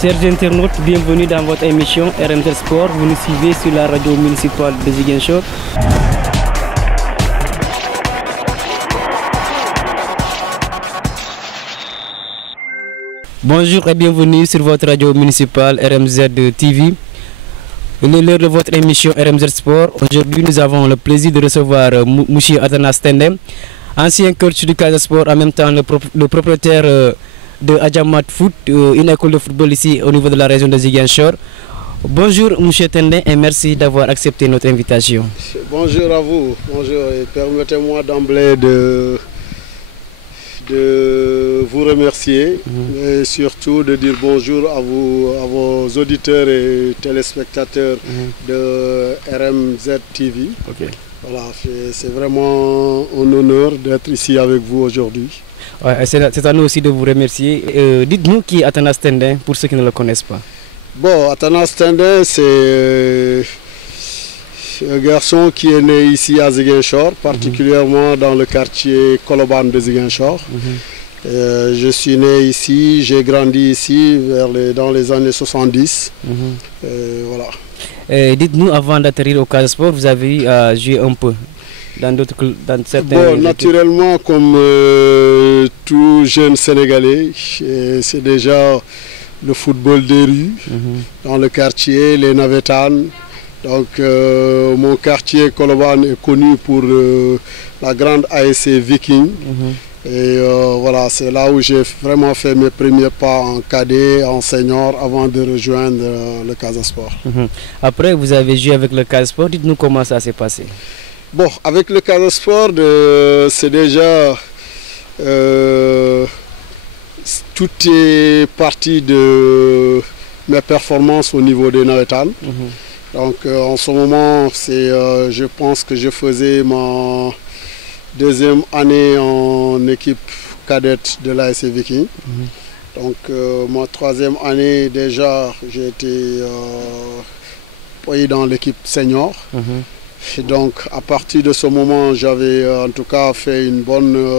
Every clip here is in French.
Chers internautes, bienvenue dans votre émission RMZ Sport. Vous nous suivez sur la radio municipale de Ziguinchor. Bonjour et bienvenue sur votre radio municipale RMZ TV. Il est l'heure de votre émission RMZ Sport. Aujourd'hui, nous avons le plaisir de recevoir M. Atanas Tendem, ancien coach du Casa Sport, en même temps le propriétaire de Adjamat Foot, une école de football ici au niveau de la région de Ziguinchor. Bonjour M. Tendem et merci d'avoir accepté notre invitation. Bonjour à vous, bonjour, et permettez-moi d'emblée de vous remercier et surtout de dire bonjour à vos auditeurs et téléspectateurs de RMZ TV. Voilà, c'est vraiment un honneur d'être ici avec vous aujourd'hui. Ouais, c'est à nous aussi de vous remercier. Dites-nous qui est Atanas Tendem pour ceux qui ne le connaissent pas. Bon, Atanas Tendem, c'est un garçon qui est né ici à Ziguinchor, particulièrement dans le quartier Koloban de Ziguinchor. Je suis né ici, j'ai grandi ici dans les années 70. Voilà. Dites-nous, avant d'atterrir au Casa Sport, vous avez joué un peu dans certains... Bon, naturellement, comme tout jeune Sénégalais, c'est déjà le football des rues, dans le quartier, les Navetanes. Donc mon quartier Koloban est connu pour la grande ASC Viking. Et voilà, c'est là où j'ai vraiment fait mes premiers pas en cadet, en senior, avant de rejoindre le Casa Sport. Après, vous avez joué avec le Casa Sport. Dites-nous comment ça s'est passé. Bon, avec le Casa Sport, c'est déjà... tout est parti de mes performances au niveau des Navetanes. Donc en ce moment, je pense que je faisais ma deuxième année en équipe cadette de l'ASC Viking. Donc ma troisième année déjà, j'ai été payé dans l'équipe senior. Et donc à partir de ce moment, j'avais en tout cas fait une bonne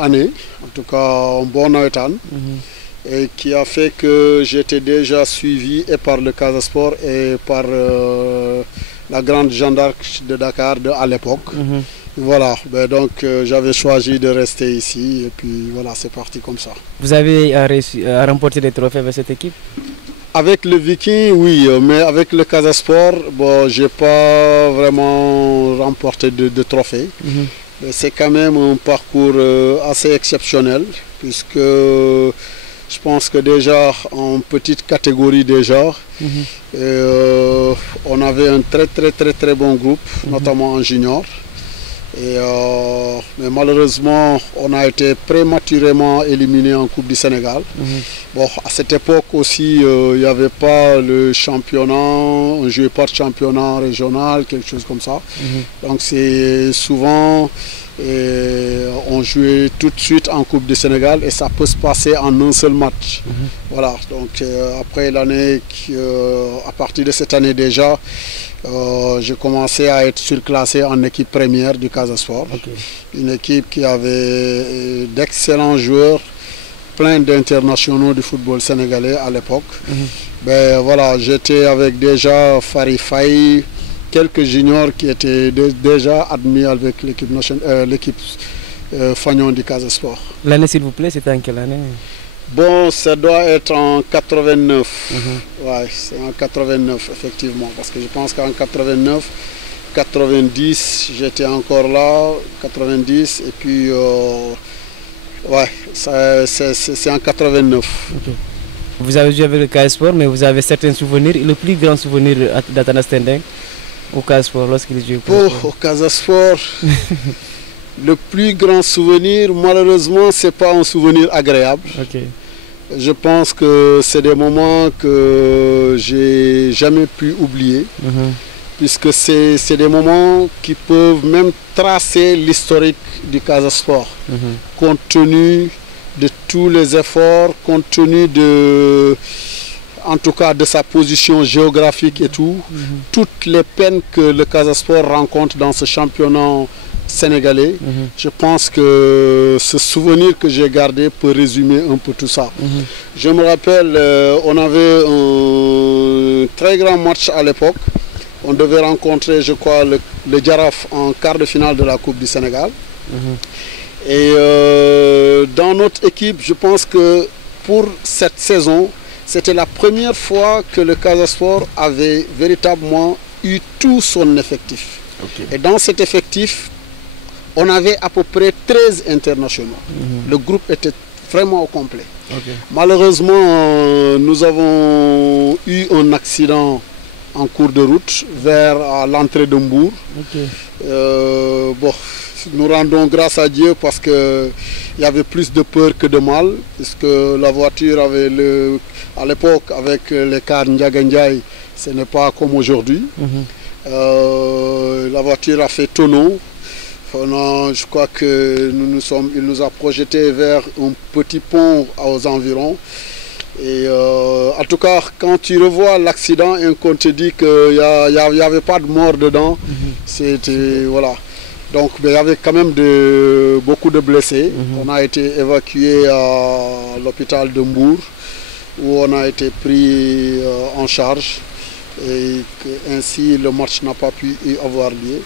année, en tout cas un bon Navetan. Et qui a fait que j'étais déjà suivi et par le Casa Sport et par la grande Jeanne d'Arc de Dakar à l'époque. Voilà, ben donc j'avais choisi de rester ici et puis voilà, c'est parti comme ça. Vous avez réussi à remporter des trophées avec cette équipe? Avec le Viking, oui, mais avec le Casa Sport, bon, je n'ai pas vraiment remporté de trophées. C'est quand même un parcours assez exceptionnel puisque je pense que déjà en petite catégorie déjà, on avait un très bon groupe, notamment en junior. Mais malheureusement, on a été prématurément éliminé en Coupe du Sénégal. Bon, à cette époque aussi, il n'y avait pas le championnat, on ne jouait pas de championnat régional, quelque chose comme ça. Donc c'est souvent... on jouait tout de suite en Coupe du Sénégal et ça peut se passer en un seul match. Voilà, donc après l'année, à partir de cette année déjà, j'ai commencé à être surclassé en équipe première du Casa Sport. Une équipe qui avait d'excellents joueurs, plein d'internationaux du football sénégalais à l'époque. Ben voilà, j'étais avec déjà Fari Faye, quelques juniors qui étaient déjà admis avec l'équipe Fagnon du Casa Sport. L'année s'il vous plaît, c'était en quelle année? Bon, ça doit être en 89. Ouais, c'est en 89 effectivement, parce que je pense qu'en 89, 90, j'étais encore là, 90, et puis ouais, c'est en 89. Vous avez joué avec le Casa Sport, mais vous avez certains souvenirs. Le plus grand souvenir d'Atanas Tendem au Casa Sport lorsqu'il jouait au Casa Sport, le plus grand souvenir, malheureusement, ce n'est pas un souvenir agréable. Je pense que c'est des moments que j'ai jamais pu oublier, puisque c'est des moments qui peuvent même tracer l'historique du Casa Sport, compte tenu de tous les efforts, compte tenu de... en tout cas de sa position géographique et tout, toutes les peines que le Casa Sport rencontre dans ce championnat sénégalais, je pense que ce souvenir que j'ai gardé peut résumer un peu tout ça. Je me rappelle, on avait un très grand match à l'époque. On devait rencontrer, je crois, le Jaraaf en quart de finale de la Coupe du Sénégal. Et dans notre équipe, je pense que pour cette saison, c'était la première fois que le Casa Sport avait véritablement eu tout son effectif. Et dans cet effectif, on avait à peu près 13 internationaux. Le groupe était vraiment au complet. Malheureusement, nous avons eu un accident en cours de route vers l'entrée de Mbour. Bon, nous rendons grâce à Dieu parce qu'il y avait plus de peur que de mal, puisque la voiture avait à l'époque avec les cars Ndiaga Ndiaye, ce n'est pas comme aujourd'hui. La voiture a fait tonneau. Je crois qu'il nous a projeté vers un petit pont aux environs. Et en tout cas, quand tu revois l'accident et qu'on te dit qu'il n'y avait pas de mort dedans, c'était voilà. Donc il y avait quand même beaucoup de blessés. On a été évacué à l'hôpital de Mbour, où on a été pris en charge. Et ainsi le match n'a pas pu avoir lieu.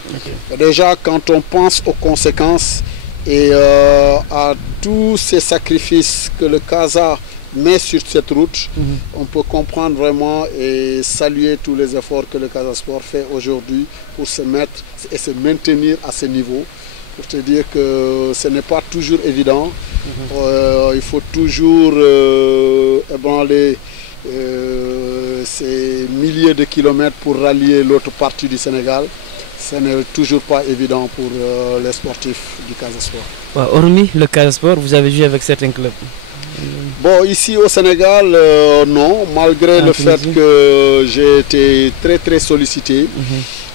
Déjà, quand on pense aux conséquences et à tous ces sacrifices que le Casa met sur cette route, on peut comprendre vraiment et saluer tous les efforts que le Casa Sport fait aujourd'hui pour se mettre et se maintenir à ce niveau. Pour te dire que ce n'est pas toujours évident. Il faut toujours ébranler ces milliers de kilomètres pour rallier l'autre partie du Sénégal. Ce n'est toujours pas évident pour les sportifs du Casa Sport. Hormis le Casa Sport, vous avez joué avec certains clubs? Bon, ici au Sénégal, non, malgré le fait que j'ai été très sollicité,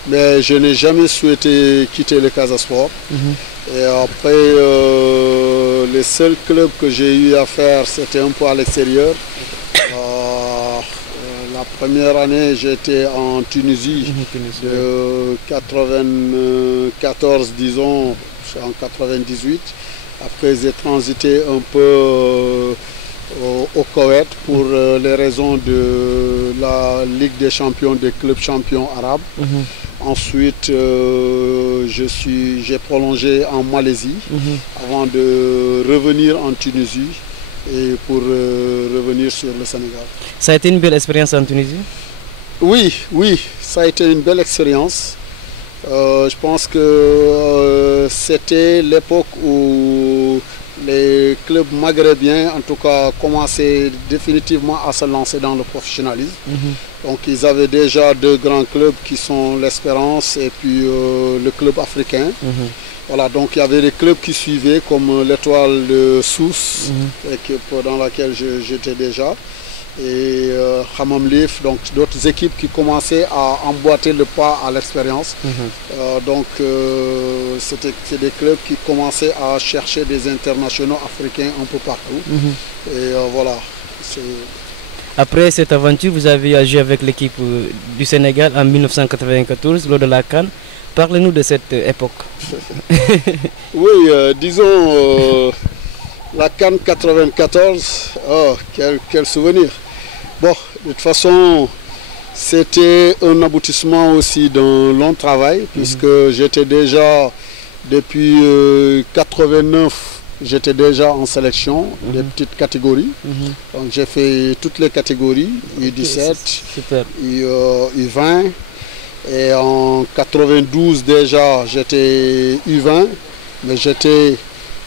mais je n'ai jamais souhaité quitter le Casa Sport. Et après, les seuls clubs que j'ai eu à faire, c'était un peu à l'extérieur. La première année, j'étais en Tunisie, de 94, disons, en 98. Après, j'ai transité un peu au Koweït pour les raisons de la Ligue des champions, des clubs champions arabes. Ensuite, j'ai prolongé en Malaisie avant de revenir en Tunisie et pour revenir sur le Sénégal. Ça a été une belle expérience en Tunisie? Oui, ça a été une belle expérience. Je pense que c'était l'époque où les clubs maghrébiens, en tout cas, commençaient définitivement à se lancer dans le professionnalisme. Donc ils avaient déjà deux grands clubs qui sont l'Espérance et puis le club africain. Voilà, donc il y avait des clubs qui suivaient comme l'Étoile de Sousse, équipe dans laquelle j'étais déjà. Et Hammam Lif, donc d'autres équipes qui commençaient à emboîter le pas à l'expérience. Donc c'est des clubs qui commençaient à chercher des internationaux africains un peu partout. Et voilà. Après cette aventure, vous avez joué avec l'équipe du Sénégal en 1994 lors de la CAN. Parlez-nous de cette époque. Oui, disons la CAN 94, oh, quel souvenir. Bon, de toute façon, c'était un aboutissement aussi d'un long travail, puisque j'étais déjà, depuis 89, j'étais déjà en sélection des petites catégories. Donc j'ai fait toutes les catégories, U17, U20. Et en 92 déjà, j'étais U20, mais j'étais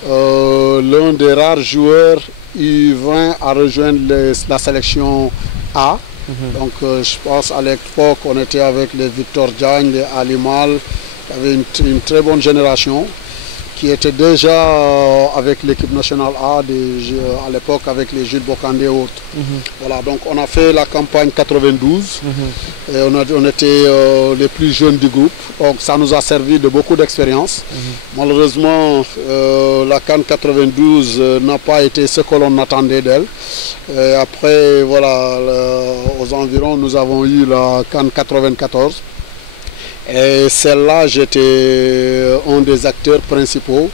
l'un des rares joueurs U20 à rejoindre la sélection A. Donc je pense à l'époque on était avec les Victor Diagne, les Alimal, il y avait une très bonne génération qui était déjà avec l'équipe nationale A à l'époque avec les Jules Bocandé et autres. Voilà, donc on a fait la campagne 92 et on était les plus jeunes du groupe, donc ça nous a servi de beaucoup d'expérience. Malheureusement, la CAN 92 n'a pas été ce que l'on attendait d'elle. Après, voilà, aux environs, nous avons eu la CAN 94. Et celle-là, j'étais un des acteurs principaux,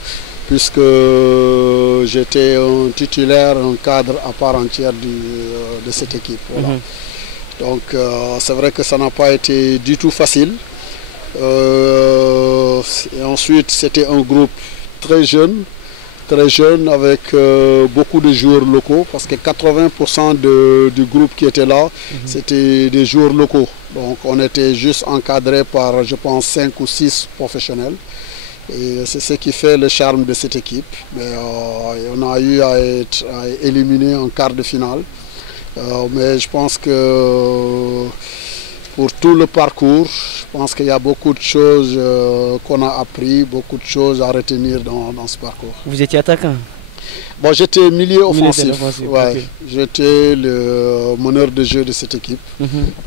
puisque j'étais un titulaire, un cadre à part entière de cette équipe. Voilà. Donc c'est vrai que ça n'a pas été du tout facile. Et ensuite c'était un groupe très jeune avec beaucoup de joueurs locaux, parce que 80% du groupe qui était là, c'était des joueurs locaux. Donc on était juste encadré par, je pense, 5 ou 6 professionnels. Et c'est ce qui fait le charme de cette équipe. Mais on a eu à éliminer en quart de finale. Mais je pense que pour tout le parcours, je pense qu'il y a beaucoup de choses qu'on a appris, beaucoup de choses à retenir dans ce parcours. Vous étiez attaquant? Bon, j'étais milieu offensif. Ouais. Okay. J'étais le meneur de jeu de cette équipe.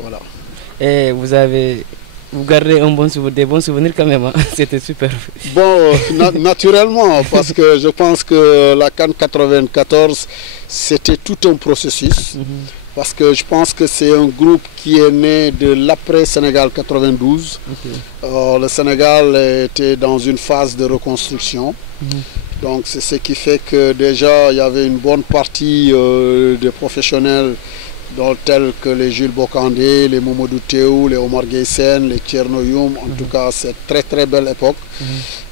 Voilà. Et vous gardez des bons souvenirs quand même, hein? C'était super. Bon, naturellement, parce que je pense que la CAN 94, c'était tout un processus. Parce que je pense que c'est un groupe qui est né de l'après-Sénégal 92. Le Sénégal était dans une phase de reconstruction. Donc c'est ce qui fait que déjà il y avait une bonne partie de professionnels tels que les Jules Bokandé, les Momodou Théou, les Omar Gueysen, les Thierno Youm. En tout cas, c'est une très belle époque.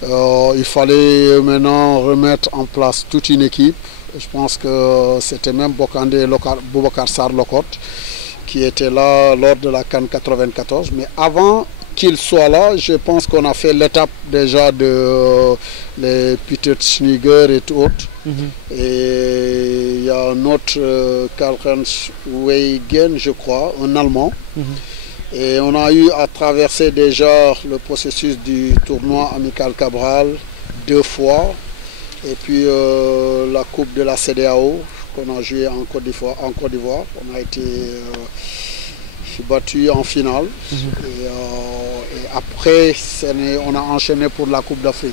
Il fallait maintenant remettre en place toute une équipe. Je pense que c'était même Bokandé et Boubacar Sarr Lokot qui étaient là lors de la CAN 94. Mais avant qu'ils soient là, je pense qu'on a fait l'étape déjà de les Peter Schniger et autres. Et il y a un autre Karl-Heinz Weigen, je crois, un Allemand. Et on a eu à traverser déjà le processus du tournoi Amical Cabral 2 fois. Et puis la Coupe de la CEDEAO qu'on a joué en Côte d'Ivoire. On a été battu en finale. Et après, on a enchaîné pour la Coupe d'Afrique.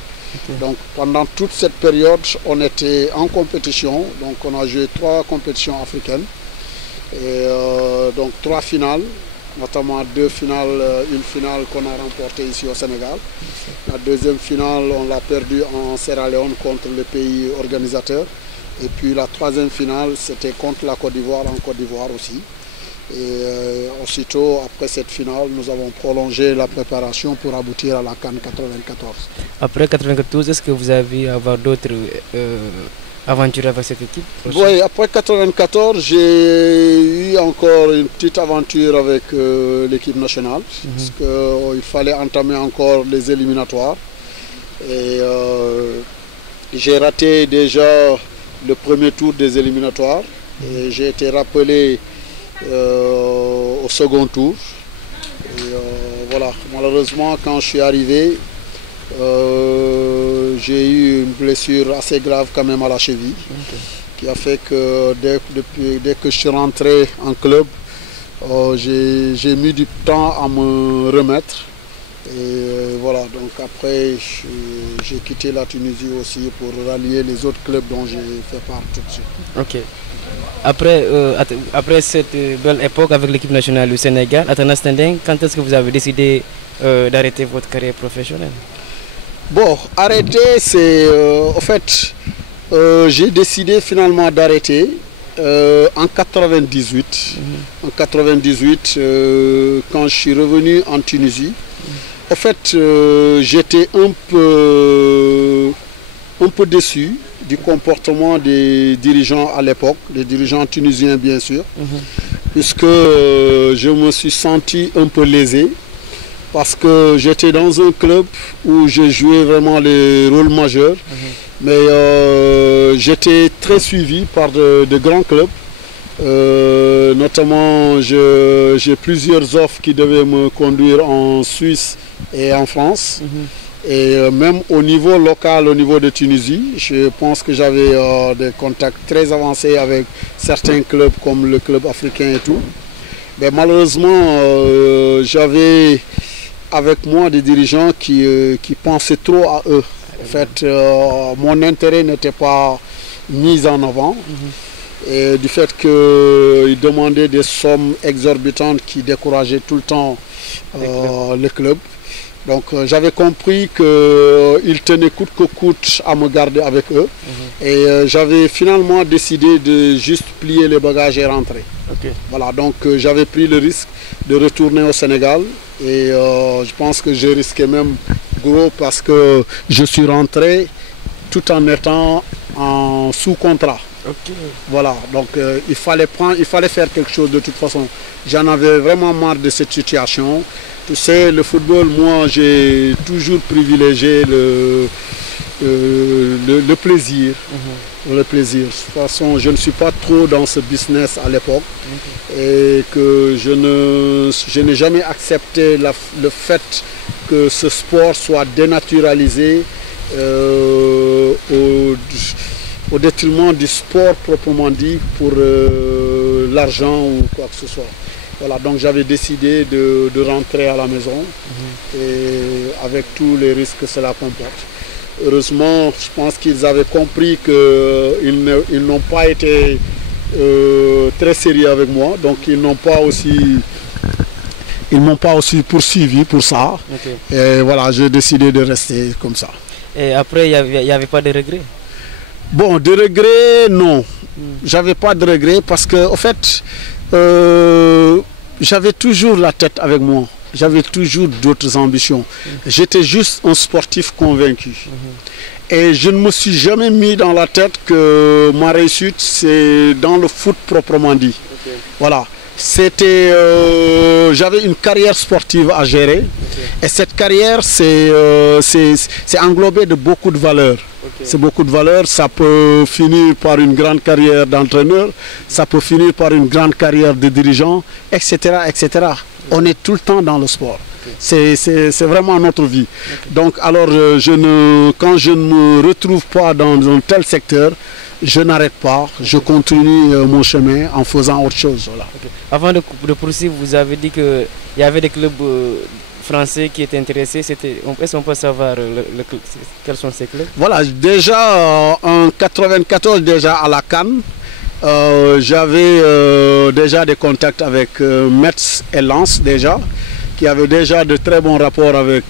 Donc pendant toute cette période, on était en compétition. Donc on a joué 3 compétitions africaines. Et donc 3 finales, notamment 2 finales, une finale qu'on a remportée ici au Sénégal. La deuxième finale, on l'a perdue en Sierra Leone contre le pays organisateur. Et puis la troisième finale, c'était contre la Côte d'Ivoire, en Côte d'Ivoire aussi. Et aussitôt, après cette finale, nous avons prolongé la préparation pour aboutir à la CAN 94. Après 94, est-ce que vous avez avoir d'autres aventures avec cette équipe? Oui, après 94, j'ai eu encore une petite aventure avec l'équipe nationale. Parce qu'il fallait entamer encore les éliminatoires. Et j'ai raté déjà le premier tour des éliminatoires. Et j'ai été rappelé au second tour. Et voilà, malheureusement, quand je suis arrivé, j'ai eu une blessure assez grave quand même à la cheville, qui a fait que dès que je suis rentré en club, j'ai mis du temps à me remettre. Et voilà, donc après j'ai quitté la Tunisie aussi pour rallier les autres clubs dont j'ai fait part tout de suite. Ok. Après cette belle époque avec l'équipe nationale du Sénégal, Atanas Tendeng, quand est-ce que vous avez décidé d'arrêter votre carrière professionnelle? Bon, arrêter, c'est en fait, j'ai décidé finalement d'arrêter en 98. En 98, quand je suis revenu en Tunisie, en fait, j'étais un peu déçu du comportement des dirigeants à l'époque, des dirigeants tunisiens bien sûr, puisque je me suis senti un peu lésé, parce que j'étais dans un club où je jouais vraiment les rôles majeurs, mais j'étais très suivi par de grands clubs. Notamment, j'ai plusieurs offres qui devaient me conduire en Suisse et en France. Et même au niveau local, au niveau de Tunisie, je pense que j'avais des contacts très avancés avec certains clubs comme le club africain et tout. Mais malheureusement, j'avais avec moi des dirigeants qui pensaient trop à eux. En fait, mon intérêt n'était pas mis en avant. Et du fait qu'ils demandaient des sommes exorbitantes qui décourageaient tout le temps le club. Donc j'avais compris qu'ils tenaient coûte que coûte à me garder avec eux. Et j'avais finalement décidé de juste plier les bagages et rentrer. Voilà, donc j'avais pris le risque de retourner au Sénégal. Et je pense que j'ai risqué même gros parce que je suis rentré tout en étant en sous-contrat. Voilà, donc il fallait faire quelque chose de toute façon. J'en avais vraiment marre de cette situation. Tu sais, le football, moi, j'ai toujours privilégié le plaisir. Le plaisir. De toute façon, je ne suis pas trop dans ce business à l'époque. Et que je n'ai jamais accepté le fait que ce sport soit dénaturalisé au détriment du sport proprement dit pour l'argent ou quoi que ce soit. Voilà, donc j'avais décidé de rentrer à la maison et avec tous les risques que cela comporte. Heureusement, je pense qu'ils avaient compris qu'ils n'ont pas été très sérieux avec moi, donc ils m'ont pas aussi poursuivi pour ça. Et voilà, j'ai décidé de rester comme ça. Et après, il n'y avait pas de regrets? Bon, de regrets, non. J'avais pas de regrets parce que, en fait, j'avais toujours la tête avec moi. J'avais toujours d'autres ambitions. J'étais juste un sportif convaincu. Et je ne me suis jamais mis dans la tête que ma réussite, c'est dans le foot proprement dit. Voilà. J'avais une carrière sportive à gérer. Et cette carrière, c'est englobé de beaucoup de valeurs. C'est beaucoup de valeurs. Ça peut finir par une grande carrière d'entraîneur. Ça peut finir par une grande carrière de dirigeant, etc., etc. On est tout le temps dans le sport. C'est vraiment notre vie. Donc, alors, quand je ne me retrouve pas dans un tel secteur, je n'arrête pas, je continue mon chemin en faisant autre chose. Voilà. Avant de poursuivre, vous avez dit qu'il y avait des clubs français qui étaient intéressés. Est-ce qu'on peut savoir quels sont ces clubs? Voilà, déjà en 94, déjà à la CAN, j'avais déjà des contacts avec Metz et Lens déjà, qui avaient déjà de très bons rapports avec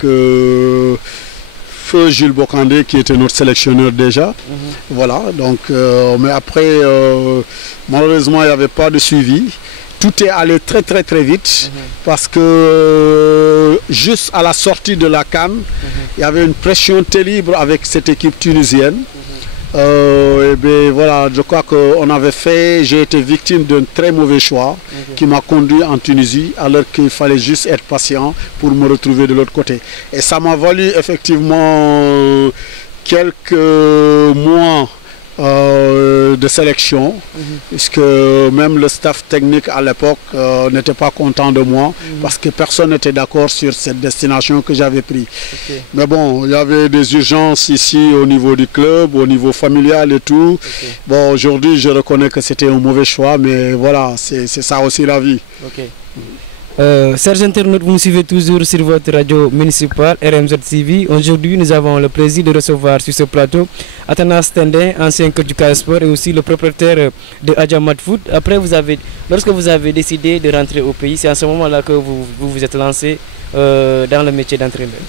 Feu Jules Bocandé, qui était notre sélectionneur déjà. Voilà, donc, mais après, malheureusement, il n'y avait pas de suivi. Tout est allé très très très vite parce que juste à la sortie de la CAN, il y avait une pression terrible avec cette équipe tunisienne. Et bien, voilà, je crois j'ai été victime d'un très mauvais choix qui m'a conduit en Tunisie alors qu'il fallait juste être patient pour me retrouver de l'autre côté. Et ça m'a valu effectivement quelques mois de sélection, puisque même le staff technique à l'époque n'était pas content de moi parce que personne n'était d'accord sur cette destination que j'avais prise. Mais bon, il y avait des urgences ici au niveau du club, au niveau familial et tout. Bon, aujourd'hui, je reconnais que c'était un mauvais choix, mais voilà, c'est ça aussi la vie. Chers internautes, vous nous suivez toujours sur votre radio municipale RMZ TV. Aujourd'hui, nous avons le plaisir de recevoir sur ce plateau Atanas Tendin, ancien coach du CAS Sport et aussi le propriétaire de Adjamat Foot. Après, lorsque vous avez décidé de rentrer au pays, c'est à ce moment-là que vous vous êtes lancé dans le métier d'entraîneur?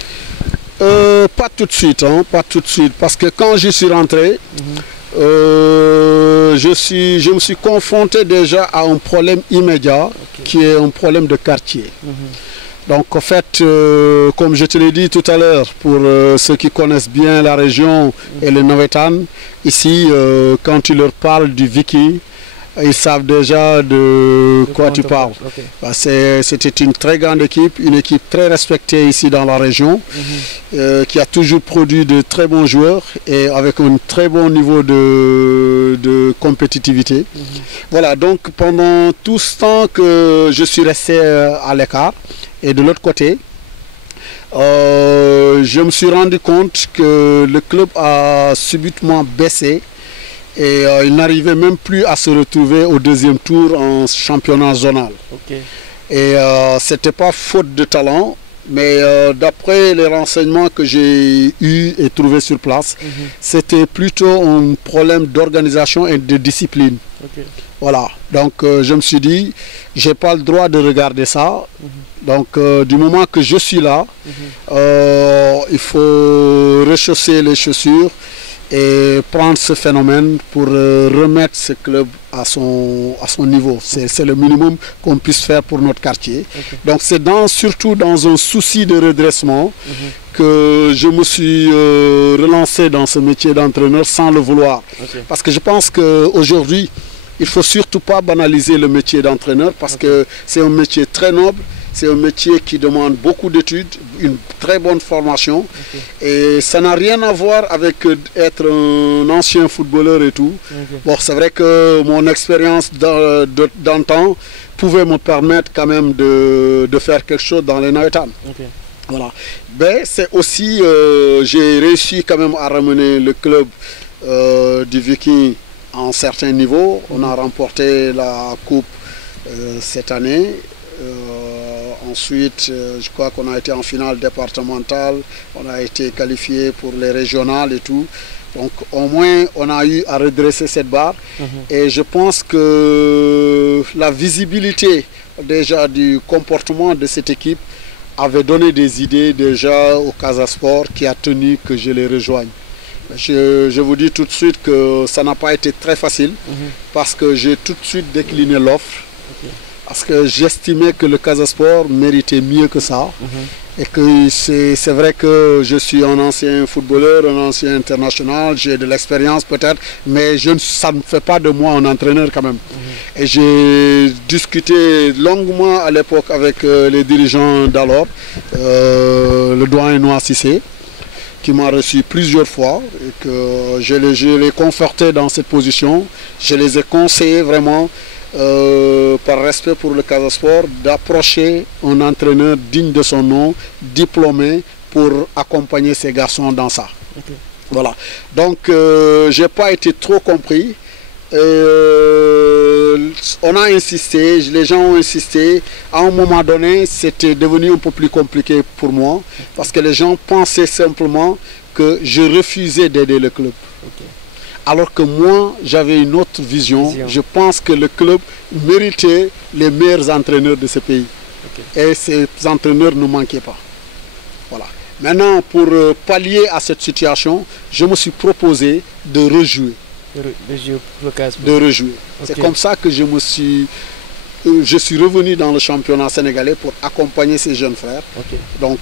Pas tout de suite, pas tout de suite, parce que quand je suis rentré, je me suis confronté déjà à un problème immédiat qui est un problème de quartier. Donc en fait, comme je te l'ai dit tout à l'heure, pour ceux qui connaissent bien la région et le Navetan, ici, quand tu leur parles du Vicky, ils savent déjà de quoi tu parles. C'était une très grande équipe, une équipe très respectée ici dans la région, qui a toujours produit de très bons joueurs et avec un très bon niveau de compétitivité. Voilà, donc pendant tout ce temps que je suis resté à l'écart, et de l'autre côté, je me suis rendu compte que le club a subitement baissé. Et il n'arrivait même plus à se retrouver au deuxième tour en championnat zonal. Et ce n'était pas faute de talent, Mais d'après les renseignements que j'ai eus et trouvés sur place, c'était plutôt un problème d'organisation et de discipline. Voilà, donc je me suis dit, j'ai pas le droit de regarder ça. Donc du moment que je suis là, il faut rechausser les chaussures et prendre ce phénomène pour remettre ce club à son niveau. C'est le minimum qu'on puisse faire pour notre quartier. Donc c'est surtout dans un souci de redressement que je me suis relancé dans ce métier d'entraîneur sans le vouloir. Parce que je pense qu'aujourd'hui, il ne faut surtout pas banaliser le métier d'entraîneur parce que c'est un métier très noble. C'est un métier qui demande beaucoup d'études, une très bonne formation. Et ça n'a rien à voir avec être un ancien footballeur et tout. Bon, c'est vrai que mon expérience d'antan pouvait me permettre quand même de faire quelque chose dans les Nawetan. Voilà. Mais c'est aussi, j'ai réussi quand même à ramener le club du Viking à un certain niveau. On a remporté la coupe cette année. Ensuite, je crois qu'on a été en finale départementale, on a été qualifié pour les régionales et tout. Donc au moins, on a eu à redresser cette barre. Et je pense que la visibilité déjà du comportement de cette équipe avait donné des idées déjà au Casa Sport qui a tenu que je les rejoigne. Je vous dis tout de suite que ça n'a pas été très facile parce que j'ai tout de suite décliné l'offre. Parce que j'estimais que le Casa Sport méritait mieux que ça. Et que c'est vrai que je suis un ancien footballeur, un ancien international, j'ai de l'expérience peut-être, mais ça ne fait pas de moi un entraîneur quand même. Et j'ai discuté longuement à l'époque avec les dirigeants d'alors, le doyen Noah Cissé, qui m'a reçu plusieurs fois et que je les conforté dans cette position. Je les ai conseillés vraiment, par respect pour le Casa Sport, d'approcher un entraîneur digne de son nom, diplômé, pour accompagner ces garçons dans ça. Voilà. Donc, je n'ai pas été trop compris. On a insisté, les gens ont insisté. À un moment donné, c'était devenu un peu plus compliqué pour moi parce que les gens pensaient simplement que je refusais d'aider le club. Alors que moi, j'avais une autre vision. Je pense que le club méritait les meilleurs entraîneurs de ce pays. Et ces entraîneurs ne manquaient pas. Voilà. Maintenant, pour pallier à cette situation, je me suis proposé de rejouer. De rejouer. C'est comme ça que je suis revenu dans le championnat sénégalais pour accompagner ces jeunes frères. Donc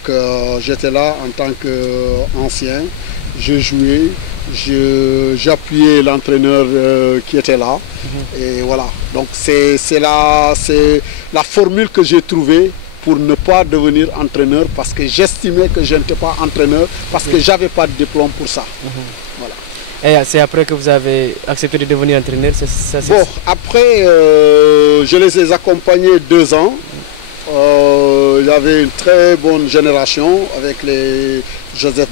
j'étais là en tant qu'ancien, je jouais, j'appuyais l'entraîneur qui était là. Et voilà, donc c'est la formule que j'ai trouvée pour ne pas devenir entraîneur parce que j'estimais que je n'étais pas entraîneur parce que je n'avais pas de diplôme pour ça. Voilà. Et c'est après que vous avez accepté de devenir entraîneur, Bon, après, je les ai accompagnés 2 ans. Il y avait une très bonne génération avec les Joseph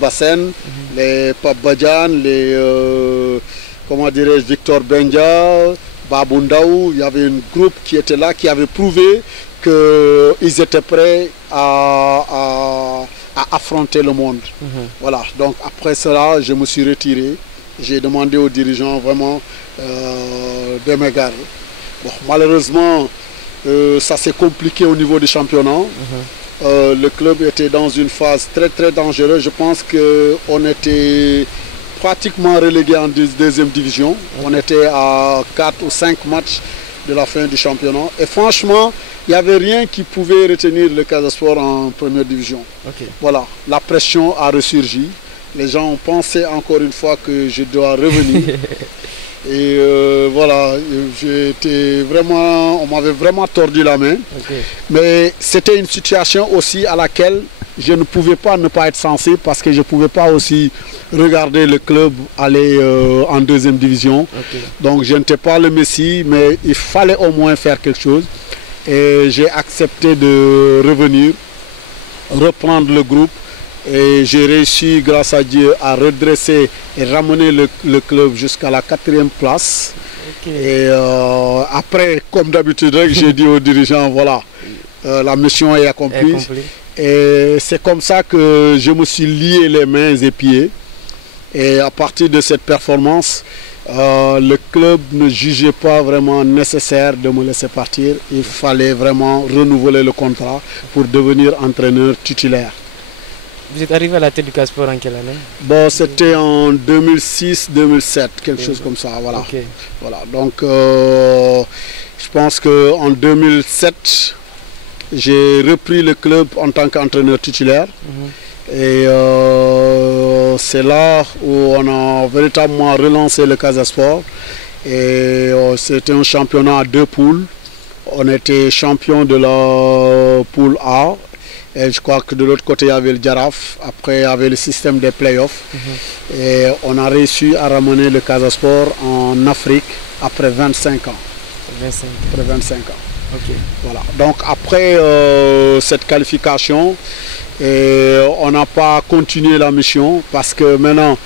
Bassen, les Pape Badian, les comment dirais-je, Victor Benja, Babundaou. Il y avait un groupe qui était là, qui avait prouvé qu'ils étaient prêts à affronter le monde. Voilà, donc après cela, je me suis retiré. J'ai demandé aux dirigeants vraiment de me garder. Bon, malheureusement, ça s'est compliqué au niveau du championnat. Le club était dans une phase très très dangereuse. Je pense qu'on était pratiquement relégué en deuxième division. On était à 4 ou 5 matchs de la fin du championnat. Et franchement, il n'y avait rien qui pouvait retenir le Casa Sport en première division. Voilà, la pression a ressurgi. Les gens ont pensé encore une fois que je dois revenir. Et voilà, on m'avait vraiment tordu la main. Mais c'était une situation aussi à laquelle je ne pouvais pas ne pas être sensible parce que je ne pouvais pas aussi regarder le club aller en deuxième division. Donc je n'étais pas le Messi, mais il fallait au moins faire quelque chose. Et j'ai accepté de revenir, reprendre le groupe. Et j'ai réussi, grâce à Dieu, à redresser et ramener le club jusqu'à la 4e place. Et après, comme d'habitude, j'ai dit aux dirigeants, voilà, la mission est accomplie. Et c'est comme ça que je me suis lié les mains et pieds. Et à partir de cette performance, le club ne jugeait pas vraiment nécessaire de me laisser partir. Il fallait vraiment renouveler le contrat pour devenir entraîneur titulaire. Vous êtes arrivé à la tête du Casa Sport en quelle année? Bon, c'était en 2006-2007, quelque chose comme ça. Voilà. Okay. Voilà. Donc, je pense qu'en 2007, j'ai repris le club en tant qu'entraîneur titulaire. Et c'est là où on a véritablement relancé le Casa Sport. Et c'était un championnat à 2 poules. On était champion de la poule A. Et je crois que de l'autre côté, il y avait le Jaraf. Après, il y avait le système des playoffs. Et on a réussi à ramener le Casa Sport en Afrique après 25 ans. 25. Après 25 ans. Okay. Voilà. Donc après cette qualification, on n'a pas continué la mission parce que maintenant,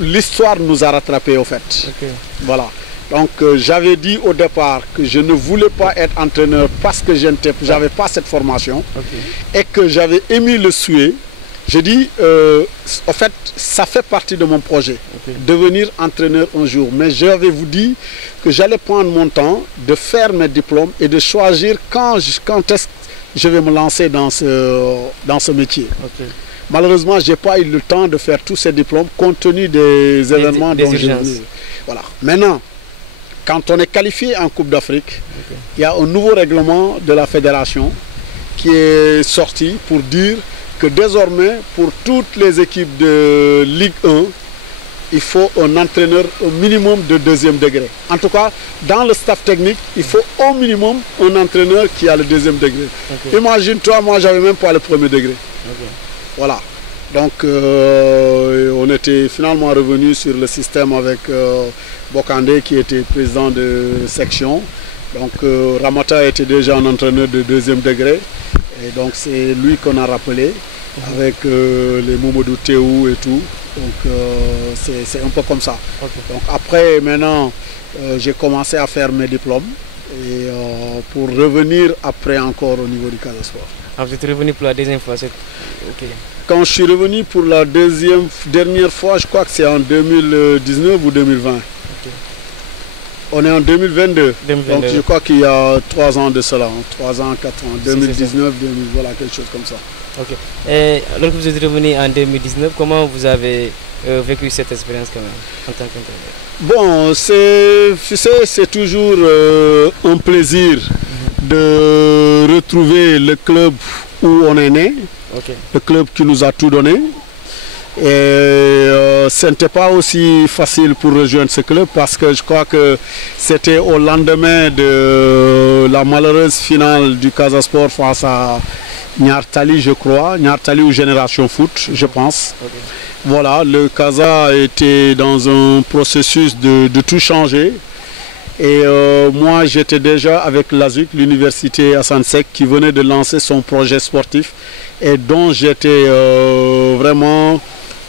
l'histoire nous a rattrapés au fait. Okay. Voilà. Donc j'avais dit au départ que je ne voulais pas être entraîneur parce que je n'avais pas cette formation. Okay. Et que j'avais émis le souhait. Je dis, en fait, ça fait partie de mon projet, okay, devenir entraîneur un jour. Mais j'avais vous dit que j'allais prendre mon temps de faire mes diplômes et de choisir quand est-ce que je vais me lancer dans ce métier. Okay. Malheureusement, je n'ai pas eu le temps de faire tous ces diplômes compte tenu des événements dont je viens. Voilà. Maintenant, quand on est qualifié en Coupe d'Afrique, okay, il y a un nouveau règlement de la fédération qui est sorti pour dire que désormais, pour toutes les équipes de Ligue 1, il faut un entraîneur au minimum de 2e degré. En tout cas, dans le staff technique, il faut au minimum un entraîneur qui a le 2e degré. Okay. Imagine-toi, moi, j'avais même pas le 1er degré. Okay. Voilà. Donc, on était finalement revenu sur le système avec Bokandé, qui était président de section. Donc, Ramata était déjà un entraîneur de 2e degré. Et donc c'est lui qu'on a rappelé avec les Momodou Théou et tout. Donc c'est un peu comme ça. Okay. Donc après maintenant j'ai commencé à faire mes diplômes et pour revenir après encore au niveau du Casa Sport. Ah, vous êtes revenu pour la deuxième fois? Okay. Quand je suis revenu pour la dernière fois, je crois que c'est en 2019 ou 2020. Okay. On est en 2022. Donc je crois qu'il y a 3 ans de cela, 3 ans, 4 ans, 2019, 2000, voilà, quelque chose comme ça. Ok. Et alors que vous êtes revenu en 2019, comment vous avez vécu cette expérience quand même en tant qu'entraîneur? Bon, c'est toujours un plaisir de retrouver le club où on est né, okay, le club qui nous a tout donné. Et ce n'était pas aussi facile pour rejoindre ce club parce que je crois que c'était au lendemain de la malheureuse finale du Casa Sport face à Nyartali, je crois, Nyartali ou Génération Foot, je pense. Okay. Voilà, le Casa était dans un processus de tout changer. Et moi, j'étais déjà avec l'ASUC, l'université Assane Seck, qui venait de lancer son projet sportif et dont j'étais vraiment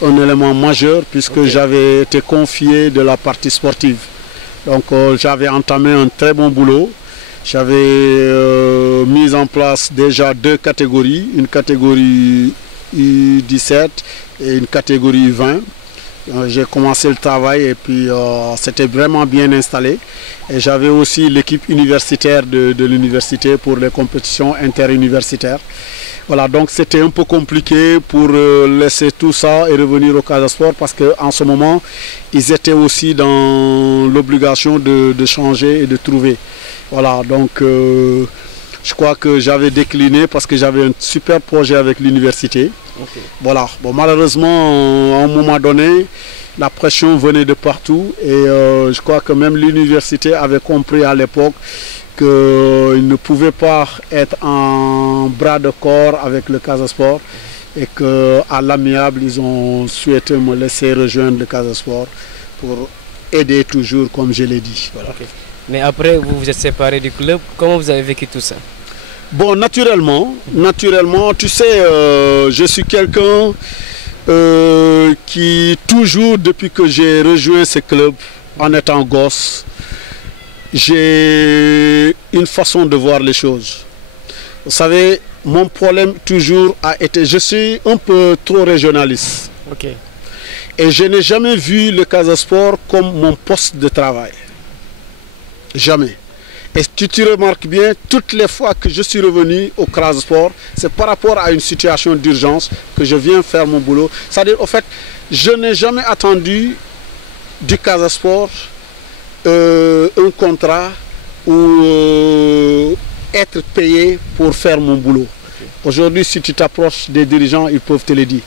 un élément majeur puisque okay, j'avais été confié de la partie sportive. Donc j'avais entamé un très bon boulot. J'avais mis en place déjà 2 catégories, une catégorie U17 et une catégorie U20. J'ai commencé le travail et puis c'était vraiment bien installé. Et j'avais aussi l'équipe universitaire de l'université pour les compétitions interuniversitaires. Voilà, donc c'était un peu compliqué pour laisser tout ça et revenir au Casa Sport parce qu'en ce moment, ils étaient aussi dans l'obligation de changer et de trouver. Voilà, donc je crois que j'avais décliné parce que j'avais un super projet avec l'université. Okay. Voilà, bon, malheureusement, à un moment donné, la pression venait de partout et je crois que même l'université avait compris à l'époque qu'ils ne pouvaient pas être en bras de corps avec le Casa Sport et qu'à l'amiable, ils ont souhaité me laisser rejoindre le Casa Sport pour aider toujours, comme je l'ai dit. Voilà. Okay. Mais après, vous vous êtes séparé du club, comment vous avez vécu tout ça? Bon, naturellement, tu sais, je suis quelqu'un qui toujours, depuis que j'ai rejoint ce club en étant gosse, j'ai une façon de voir les choses. Vous savez, mon problème toujours a été, je suis un peu trop régionaliste. Ok. Et je n'ai jamais vu le Casa Sport comme mon poste de travail. Jamais. Et tu te remarques bien, toutes les fois que je suis revenu au Casa Sport, c'est par rapport à une situation d'urgence que je viens faire mon boulot. C'est-à-dire, au fait, je n'ai jamais attendu du Casa Sport un contrat ou être payé pour faire mon boulot. Okay. Aujourd'hui, si tu t'approches des dirigeants, ils peuvent te le dire.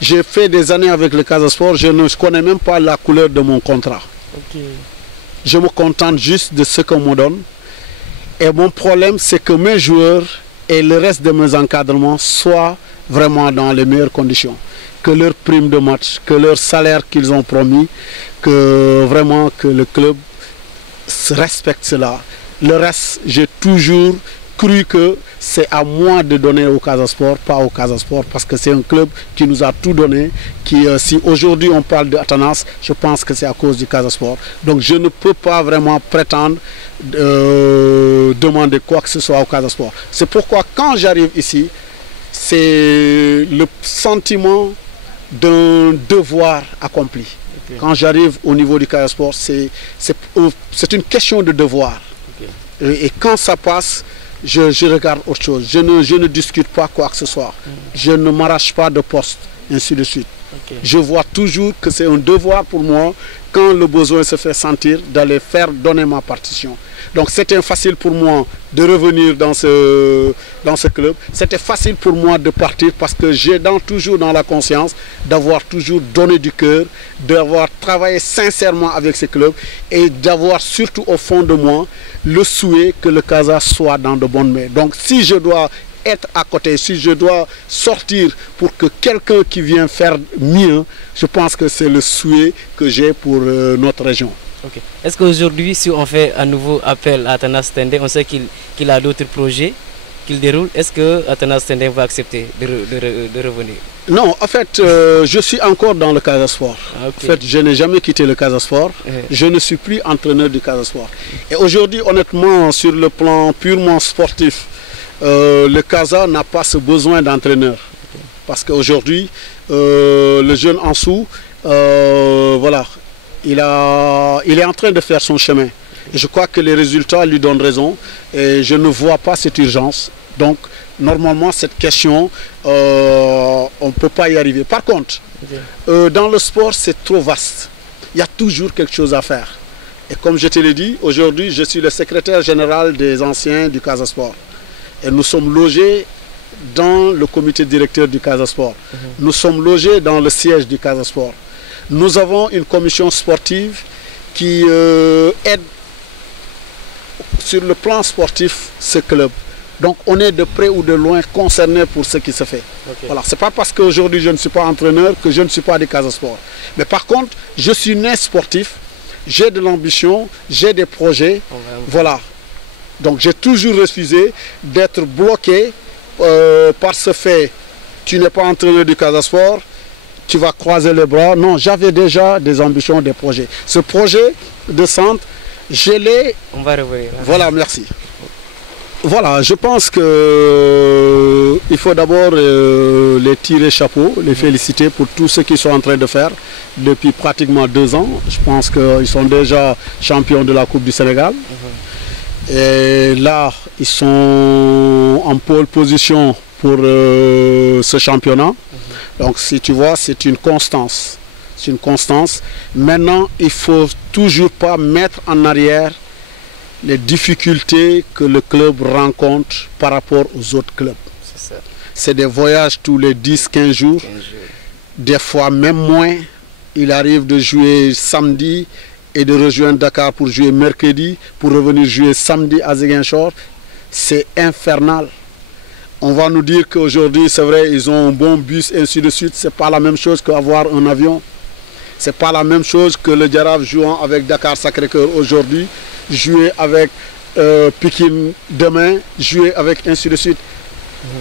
J'ai fait des années avec le Casa Sport, je ne connais même pas la couleur de mon contrat. Okay. Je me contente juste de ce qu'on me donne. Et mon problème, c'est que mes joueurs et le reste de mes encadrements soient vraiment dans les meilleures conditions. Que leur prime de match, que leur salaire qu'ils ont promis, que vraiment que le club respecte cela. Le reste, j'ai toujours cru que c'est à moi de donner au Casa Sport, pas au Casa Sport, parce que c'est un club qui nous a tout donné, qui si aujourd'hui on parle d'Atanas, je pense que c'est à cause du Casa Sport. Donc je ne peux pas vraiment prétendre demander quoi que ce soit au Casa Sport. C'est pourquoi quand j'arrive ici, c'est le sentiment d'un devoir accompli. Okay. Quand j'arrive au niveau du Casa Sport, c'est une question de devoir. Okay. Et quand ça passe, je regarde autre chose. Je ne discute pas quoi que ce soit. Je ne m'arrache pas de poste, ainsi de suite. Okay. Je vois toujours que c'est un devoir pour moi, quand le besoin se fait sentir, d'aller faire donner ma partition. Donc c'était facile pour moi de revenir dans ce club. C'était facile pour moi de partir parce que j'ai toujours dans la conscience d'avoir toujours donné du cœur, d'avoir travaillé sincèrement avec ce club et d'avoir surtout au fond de moi le souhait que le Casa soit dans de bonnes mains. Donc si je dois être à côté, si je dois sortir pour que quelqu'un qui vient faire mieux, je pense que c'est le souhait que j'ai pour notre région. Okay. Est-ce qu'aujourd'hui, si on fait à nouveau appel à Atanas Tende, on sait qu'il a d'autres projets qu'il déroule, est-ce que Atanas Tende va accepter de revenir? Non, en fait, je suis encore dans le Casa Sport. Okay. En fait, je n'ai jamais quitté le Casa Sport. Je ne suis plus entraîneur du Casa Sport. Et aujourd'hui, honnêtement, sur le plan purement sportif, le Casa n'a pas ce besoin d'entraîneur. Okay. Parce qu'aujourd'hui, le jeune Ansou, voilà, il est en train de faire son chemin. Et je crois que les résultats lui donnent raison. Et je ne vois pas cette urgence. Donc, normalement, cette question, on ne peut pas y arriver. Par contre, okay, dans le sport, c'est trop vaste. Il y a toujours quelque chose à faire. Et comme je te l'ai dit, aujourd'hui, je suis le secrétaire général des anciens du Casa Sport. Et nous sommes logés dans le comité directeur du Casa Sport. Nous sommes logés dans le siège du Casa Sport. Nous avons une commission sportive qui aide sur le plan sportif ce club. Donc on est de près ou de loin concerné pour ce qui se fait. Okay. Voilà. Ce n'est pas parce qu'aujourd'hui je ne suis pas entraîneur que je ne suis pas du Casa Sport. Mais par contre, je suis né sportif, j'ai de l'ambition, j'ai des projets. Voilà. Donc j'ai toujours refusé d'être bloqué par ce fait. Tu n'es pas entraîneur du Casa Sport, tu vas croiser les bras. Non, j'avais déjà des ambitions, des projets. Ce projet de centre, je l'ai... On va revenir. Voilà, merci. Voilà, je pense qu'il faut d'abord les tirer chapeau, les féliciter pour tout ce qu'ils sont en train de faire depuis pratiquement 2 ans. Je pense qu'ils sont déjà champions de la Coupe du Sénégal. Et là, ils sont en pole position pour ce championnat. Donc si tu vois, c'est une constance. C'est une constance. Maintenant, il ne faut toujours pas mettre en arrière les difficultés que le club rencontre par rapport aux autres clubs. C'est des voyages tous les 10-15 jours. Des fois même moins. Il arrive de jouer samedi et de rejoindre Dakar pour jouer mercredi, pour revenir jouer samedi à Ziguinchor. C'est infernal. On va nous dire qu'aujourd'hui, c'est vrai, ils ont un bon bus, et ainsi de suite. Ce n'est pas la même chose qu'avoir un avion. Ce n'est pas la même chose que le Jaraaf jouant avec Dakar Sacré-Cœur aujourd'hui, jouer avec Pikine demain, jouer avec ainsi de suite.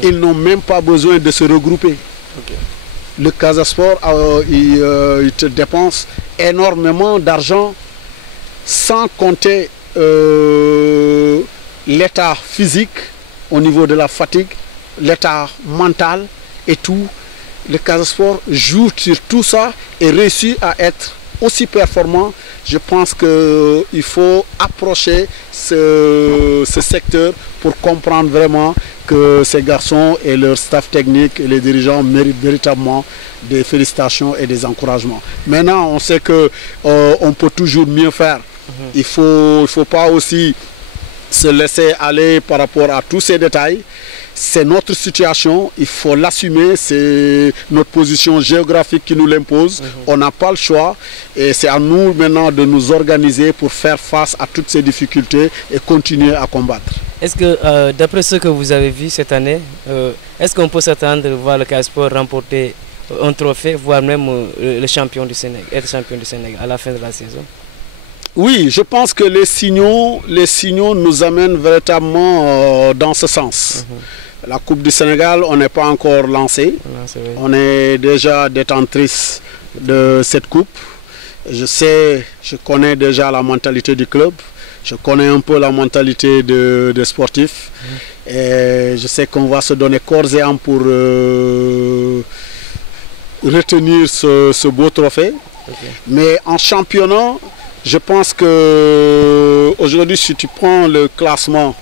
Ils n'ont même pas besoin de se regrouper. Okay. Le Casa Sport, il te dépense énormément d'argent sans compter l'état physique au niveau de la fatigue, l'état mental et tout. Le Casa Sport joue sur tout ça et réussit à être aussi performant. Je pense qu'il faut approcher ce secteur pour comprendre vraiment que ces garçons et leur staff technique et les dirigeants méritent véritablement des félicitations et des encouragements. Maintenant, on sait qu'on peut toujours mieux faire. Il faut pas aussi se laisser aller par rapport à tous ces détails. C'est notre situation, il faut l'assumer, c'est notre position géographique qui nous l'impose. On n'a pas le choix et c'est à nous maintenant de nous organiser pour faire face à toutes ces difficultés et continuer à combattre. Est-ce que, d'après ce que vous avez vu cette année, est-ce qu'on peut s'attendre à voir le Casa Sport remporter un trophée, voire même le champion du Sénégal, être champion du Sénégal à la fin de la saison? Oui, je pense que les signaux nous amènent véritablement dans ce sens. La Coupe du Sénégal, on n'est pas encore lancé. On est déjà détentrice de cette coupe. Je connais déjà la mentalité du club. Je connais un peu la mentalité des sportifs. Et je sais qu'on va se donner corps et âme pour retenir ce beau trophée. Mais en championnat, je pense que aujourd'hui, si tu prends le classement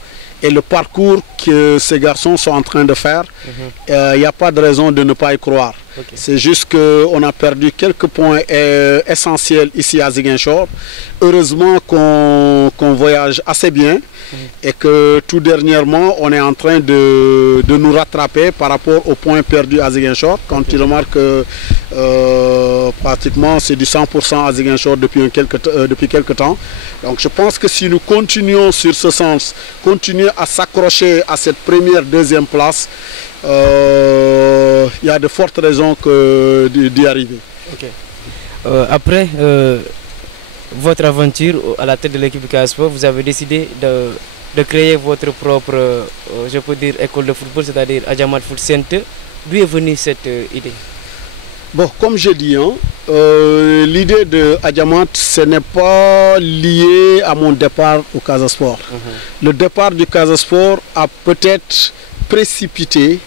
et le parcours que ces garçons sont en train de faire, il n'y a pas de raison de ne pas y croire. C'est juste qu'on a perdu quelques points essentiels ici à Ziguinchor. Heureusement qu'on voyage assez bien et que tout dernièrement, on est en train de nous rattraper par rapport aux points perdus à Ziguinchor. Quand tu remarques que pratiquement c'est du 100% à Ziguinchor depuis quelques temps. Donc je pense que si nous continuons sur ce sens, continuer à s'accrocher à cette première, deuxième place, il y a de fortes raisons d'y arriver. Après votre aventure à la tête de l'équipe du Casa Sport, vous avez décidé de créer votre propre, je peux dire, école de football, c'est-à-dire Adjamat Foot Center. D'où est venue cette idée? Bon, comme je dis, l'idée de Adjamat, ce n'est pas lié à mon départ au Casa Sport. Le départ du Casa Sport a peut-être précipité,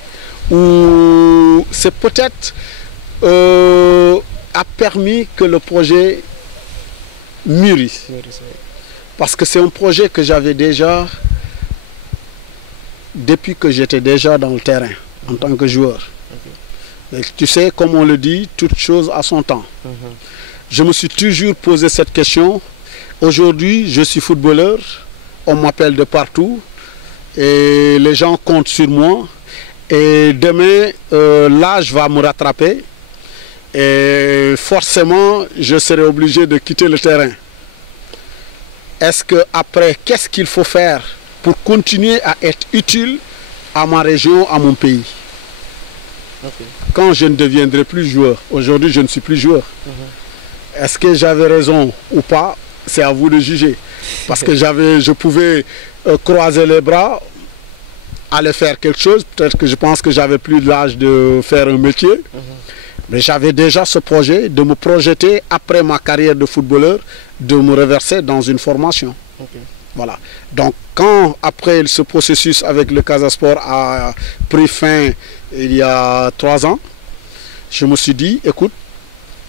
ou c'est peut-être a permis que le projet mûrisse. Parce que c'est un projet que j'avais déjà depuis que j'étais déjà dans le terrain en tant que joueur. Mais tu sais, comme on le dit, toute chose a son temps. Je me suis toujours posé cette question. Aujourd'hui, je suis footballeur, on m'appelle de partout et les gens comptent sur moi. Et demain, l'âge va me rattraper et forcément, je serai obligé de quitter le terrain. Est-ce qu'après, qu'est-ce qu'il faut faire pour continuer à être utile à ma région, à mon pays? Quand je ne deviendrai plus joueur, aujourd'hui je ne suis plus joueur. Est-ce que j'avais raison ou pas? C'est à vous de juger. Parce que je pouvais croiser les bras, aller faire quelque chose. Peut-être que je pense que j'avais plus l'âge de faire un métier. Mais j'avais déjà ce projet de me projeter après ma carrière de footballeur, de me reverser dans une formation. Voilà. Donc quand après ce processus avec le Casa Sport a pris fin il y a 3 ans, je me suis dit, écoute,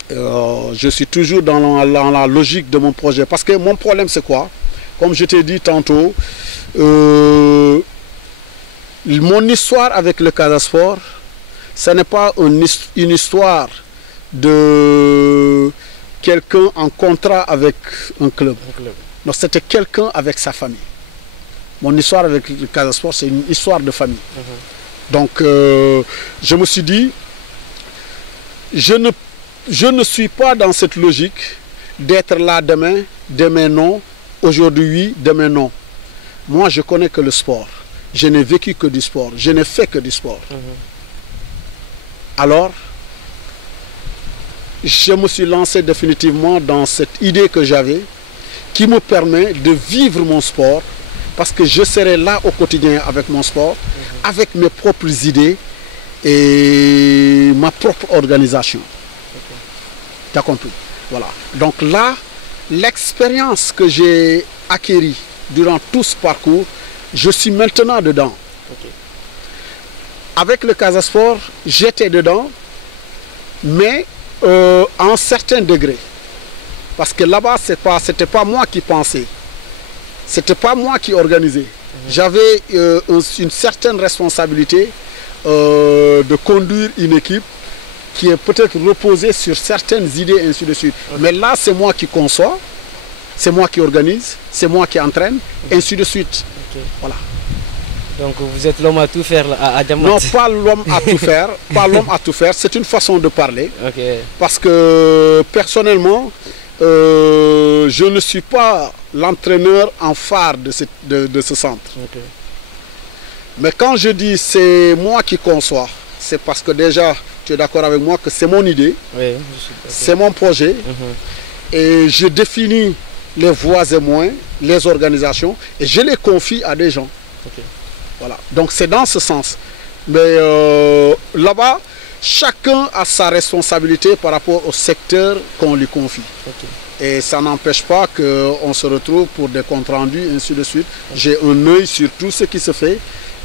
je suis toujours dans la logique de mon projet. Parce que mon problème c'est quoi? Comme je t'ai dit tantôt, mon histoire avec le Casa Sport, ce n'est pas une histoire de quelqu'un en contrat avec un club. Non, c'était quelqu'un avec sa famille. Mon histoire avec le Casa Sport, c'est une histoire de famille. Donc, je me suis dit, je ne suis pas dans cette logique d'être là demain, demain non, aujourd'hui oui, demain non. Moi, je connais que le sport. Je n'ai vécu que du sport. Je n'ai fait que du sport. Alors, je me suis lancé définitivement dans cette idée que j'avais qui me permet de vivre mon sport parce que je serai là au quotidien avec mon sport, avec mes propres idées et ma propre organisation. Tu as compris? Voilà. Donc là, l'expérience que j'ai acquérie durant tout ce parcours, je suis maintenant dedans. Okay. Avec le Casa Sport, j'étais dedans, mais à un certain degré. Parce que là-bas, c'était pas moi qui pensais. C'était pas moi qui organisais. J'avais une certaine responsabilité de conduire une équipe qui est peut-être reposée sur certaines idées, ainsi de suite. Okay. Mais là, c'est moi qui conçois, c'est moi qui organise, c'est moi qui entraîne, ainsi de suite. Okay. Voilà. Donc vous êtes l'homme à tout faire à Diamant. Non, pas l'homme à tout faire, pas l'homme à tout faire, c'est une façon de parler. Okay. Parce que personnellement, je ne suis pas l'entraîneur en phare de ce centre. Okay. Mais quand je dis c'est moi qui conçois, c'est parce que déjà, tu es d'accord avec moi que c'est mon idée, oui, c'est mon projet, et je définis les voies et moyens, les organisations, et je les confie à des gens. Okay. Voilà. Donc c'est dans ce sens. Mais là-bas, chacun a sa responsabilité par rapport au secteur qu'on lui confie. Okay. Et ça n'empêche pas qu'on se retrouve pour des comptes rendus, ainsi de suite. Okay. J'ai un œil sur tout ce qui se fait.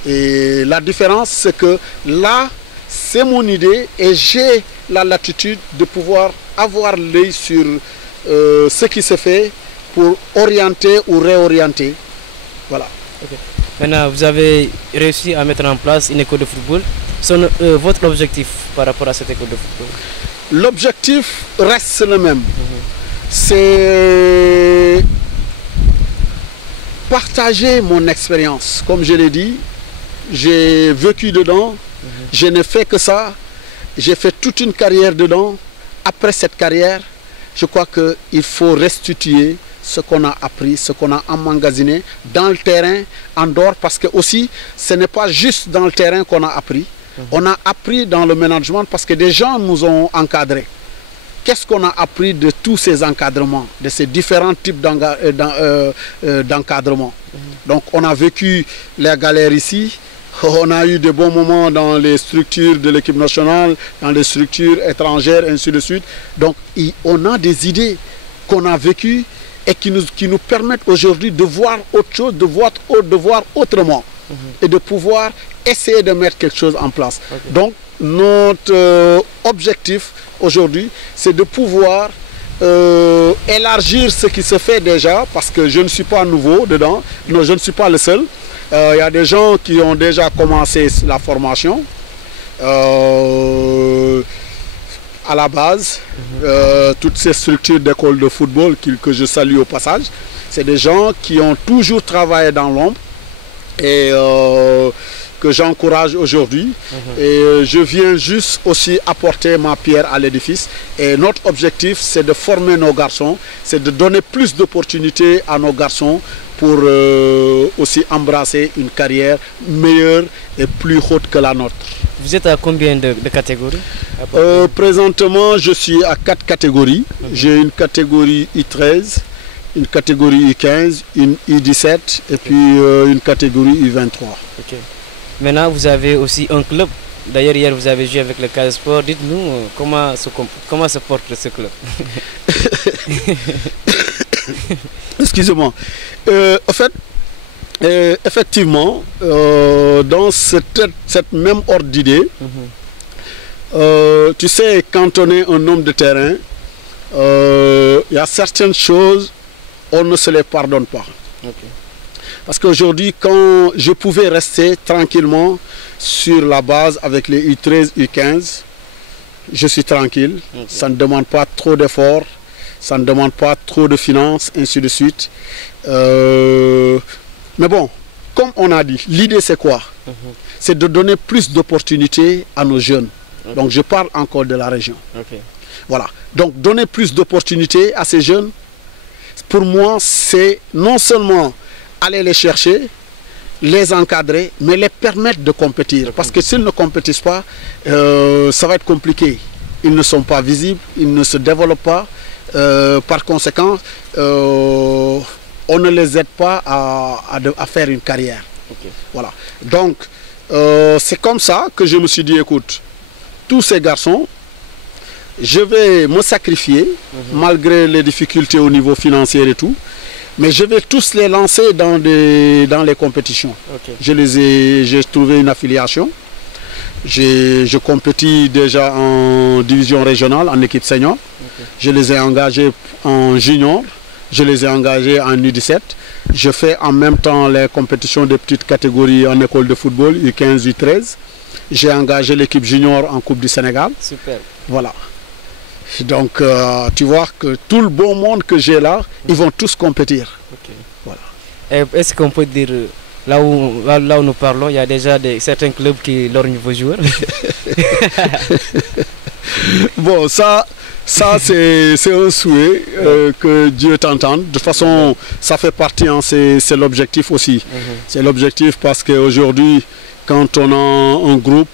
Et la différence, c'est que là, c'est mon idée et j'ai la latitude de pouvoir avoir l'œil sur ce qui se fait pour orienter ou réorienter. Voilà. Okay. Maintenant, vous avez réussi à mettre en place une école de football. Votre objectif par rapport à cette école de football? L'objectif reste le même. C'est partager mon expérience. Comme je l'ai dit, j'ai vécu dedans, je n'ai fait que ça. J'ai fait toute une carrière dedans. Après cette carrière, je crois qu'il faut restituer ce qu'on a appris, ce qu'on a emmagasiné dans le terrain, en dehors, parce que aussi, ce n'est pas juste dans le terrain qu'on a appris. On a appris dans le management parce que des gens nous ont encadrés. Qu'est-ce qu'on a appris de tous ces encadrements, de ces différents types d'encadrement? Donc on a vécu les galères ici, on a eu de bons moments dans les structures de l'équipe nationale, dans les structures étrangères, ainsi de suite. Donc on a des idées qu'on a vécues et qui nous permettent aujourd'hui de voir autre chose, de voir autrement et de pouvoir essayer de mettre quelque chose en place. Okay. Donc notre objectif aujourd'hui, c'est de pouvoir élargir ce qui se fait déjà, parce que je ne suis pas nouveau dedans, non, je ne suis pas le seul. Il y a des gens qui ont déjà commencé la formation à la base, toutes ces structures d'école de football que je salue au passage, c'est des gens qui ont toujours travaillé dans l'ombre et que j'encourage aujourd'hui. Et je viens juste aussi apporter ma pierre à l'édifice. Et notre objectif, c'est de former nos garçons, c'est de donner plus d'opportunités à nos garçons pour aussi embrasser une carrière meilleure et plus haute que la nôtre. Vous êtes à combien de catégories? Présentement, je suis à 4 catégories. J'ai une catégorie I13, une catégorie I15, une I17 et puis une catégorie I23. Okay. Maintenant, vous avez aussi un club. D'ailleurs, hier, vous avez joué avec le Casa Sport. Dites-nous comment se porte ce club. Excusez-moi. En fait, effectivement, dans cette même ordre d'idée, tu sais, quand on est un homme de terrain, il y a certaines choses, on ne se les pardonne pas. Okay. Parce qu'aujourd'hui, quand je pouvais rester tranquillement sur la base avec les U13, U15, je suis tranquille. Okay. Ça ne demande pas trop d'efforts, ça ne demande pas trop de finances, ainsi de suite. Mais bon, comme on a dit, l'idée c'est quoi? C'est de donner plus d'opportunités à nos jeunes. Okay. Donc je parle encore de la région. Okay. Voilà. Donc donner plus d'opportunités à ces jeunes, pour moi, c'est non seulement aller les chercher, les encadrer, mais les permettre de compétir. Parce que s'ils ne compétissent pas, ça va être compliqué. Ils ne sont pas visibles, ils ne se développent pas. Par conséquent, on ne les aide pas à faire une carrière. Okay. Voilà. Donc, c'est comme ça que je me suis dit, écoute, tous ces garçons, je vais me sacrifier, malgré les difficultés au niveau financier et tout. Mais je vais tous les lancer dans les compétitions. Ok. J'ai trouvé une affiliation. Je compétis déjà en division régionale, en équipe senior. Ok. Je les ai engagés en junior. Je les ai engagés en U17. Je fais en même temps les compétitions de petites catégories en école de football, U15, U13. J'ai engagé l'équipe junior en Coupe du Sénégal. Super. Voilà. Donc, tu vois que tout le bon monde que j'ai là, ils vont tous compétir. Ok. Voilà. Et est-ce qu'on peut dire, là où nous parlons, il y a déjà certains clubs qui lorgnent vos joueurs? Bon, ça c'est un souhait que Dieu t'entende. De toute façon, ça fait partie, hein, c'est l'objectif aussi. C'est l'objectif parce qu'aujourd'hui, quand on a un groupe,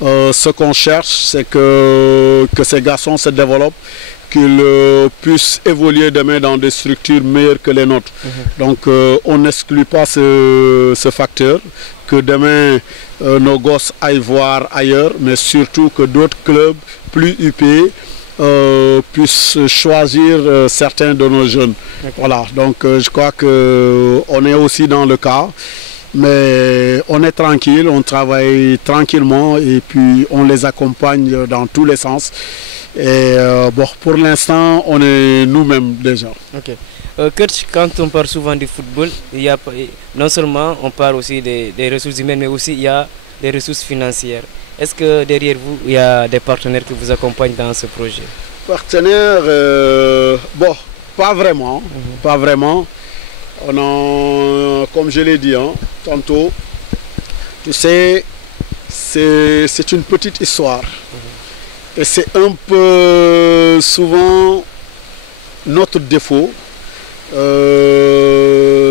ce qu'on cherche, c'est que ces garçons se développent, qu'ils puissent évoluer demain dans des structures meilleures que les nôtres. Donc on n'exclut pas ce facteur, que demain nos gosses aillent voir ailleurs, mais surtout que d'autres clubs plus huppés puissent choisir certains de nos jeunes. Voilà, donc je crois qu'on est aussi dans le cas. Mais on est tranquille, on travaille tranquillement et puis on les accompagne dans tous les sens. Et bon, pour l'instant, on est nous-mêmes déjà. Ok. Coach, quand on parle souvent du football, non seulement on parle aussi des ressources humaines, mais aussi il y a des ressources financières. Est-ce que derrière vous, il y a des partenaires qui vous accompagnent dans ce projet? Partenaires, bon, pas vraiment, pas vraiment. On a, comme je l'ai dit tantôt, tu sais, c'est une petite histoire. Et c'est un peu souvent notre défaut,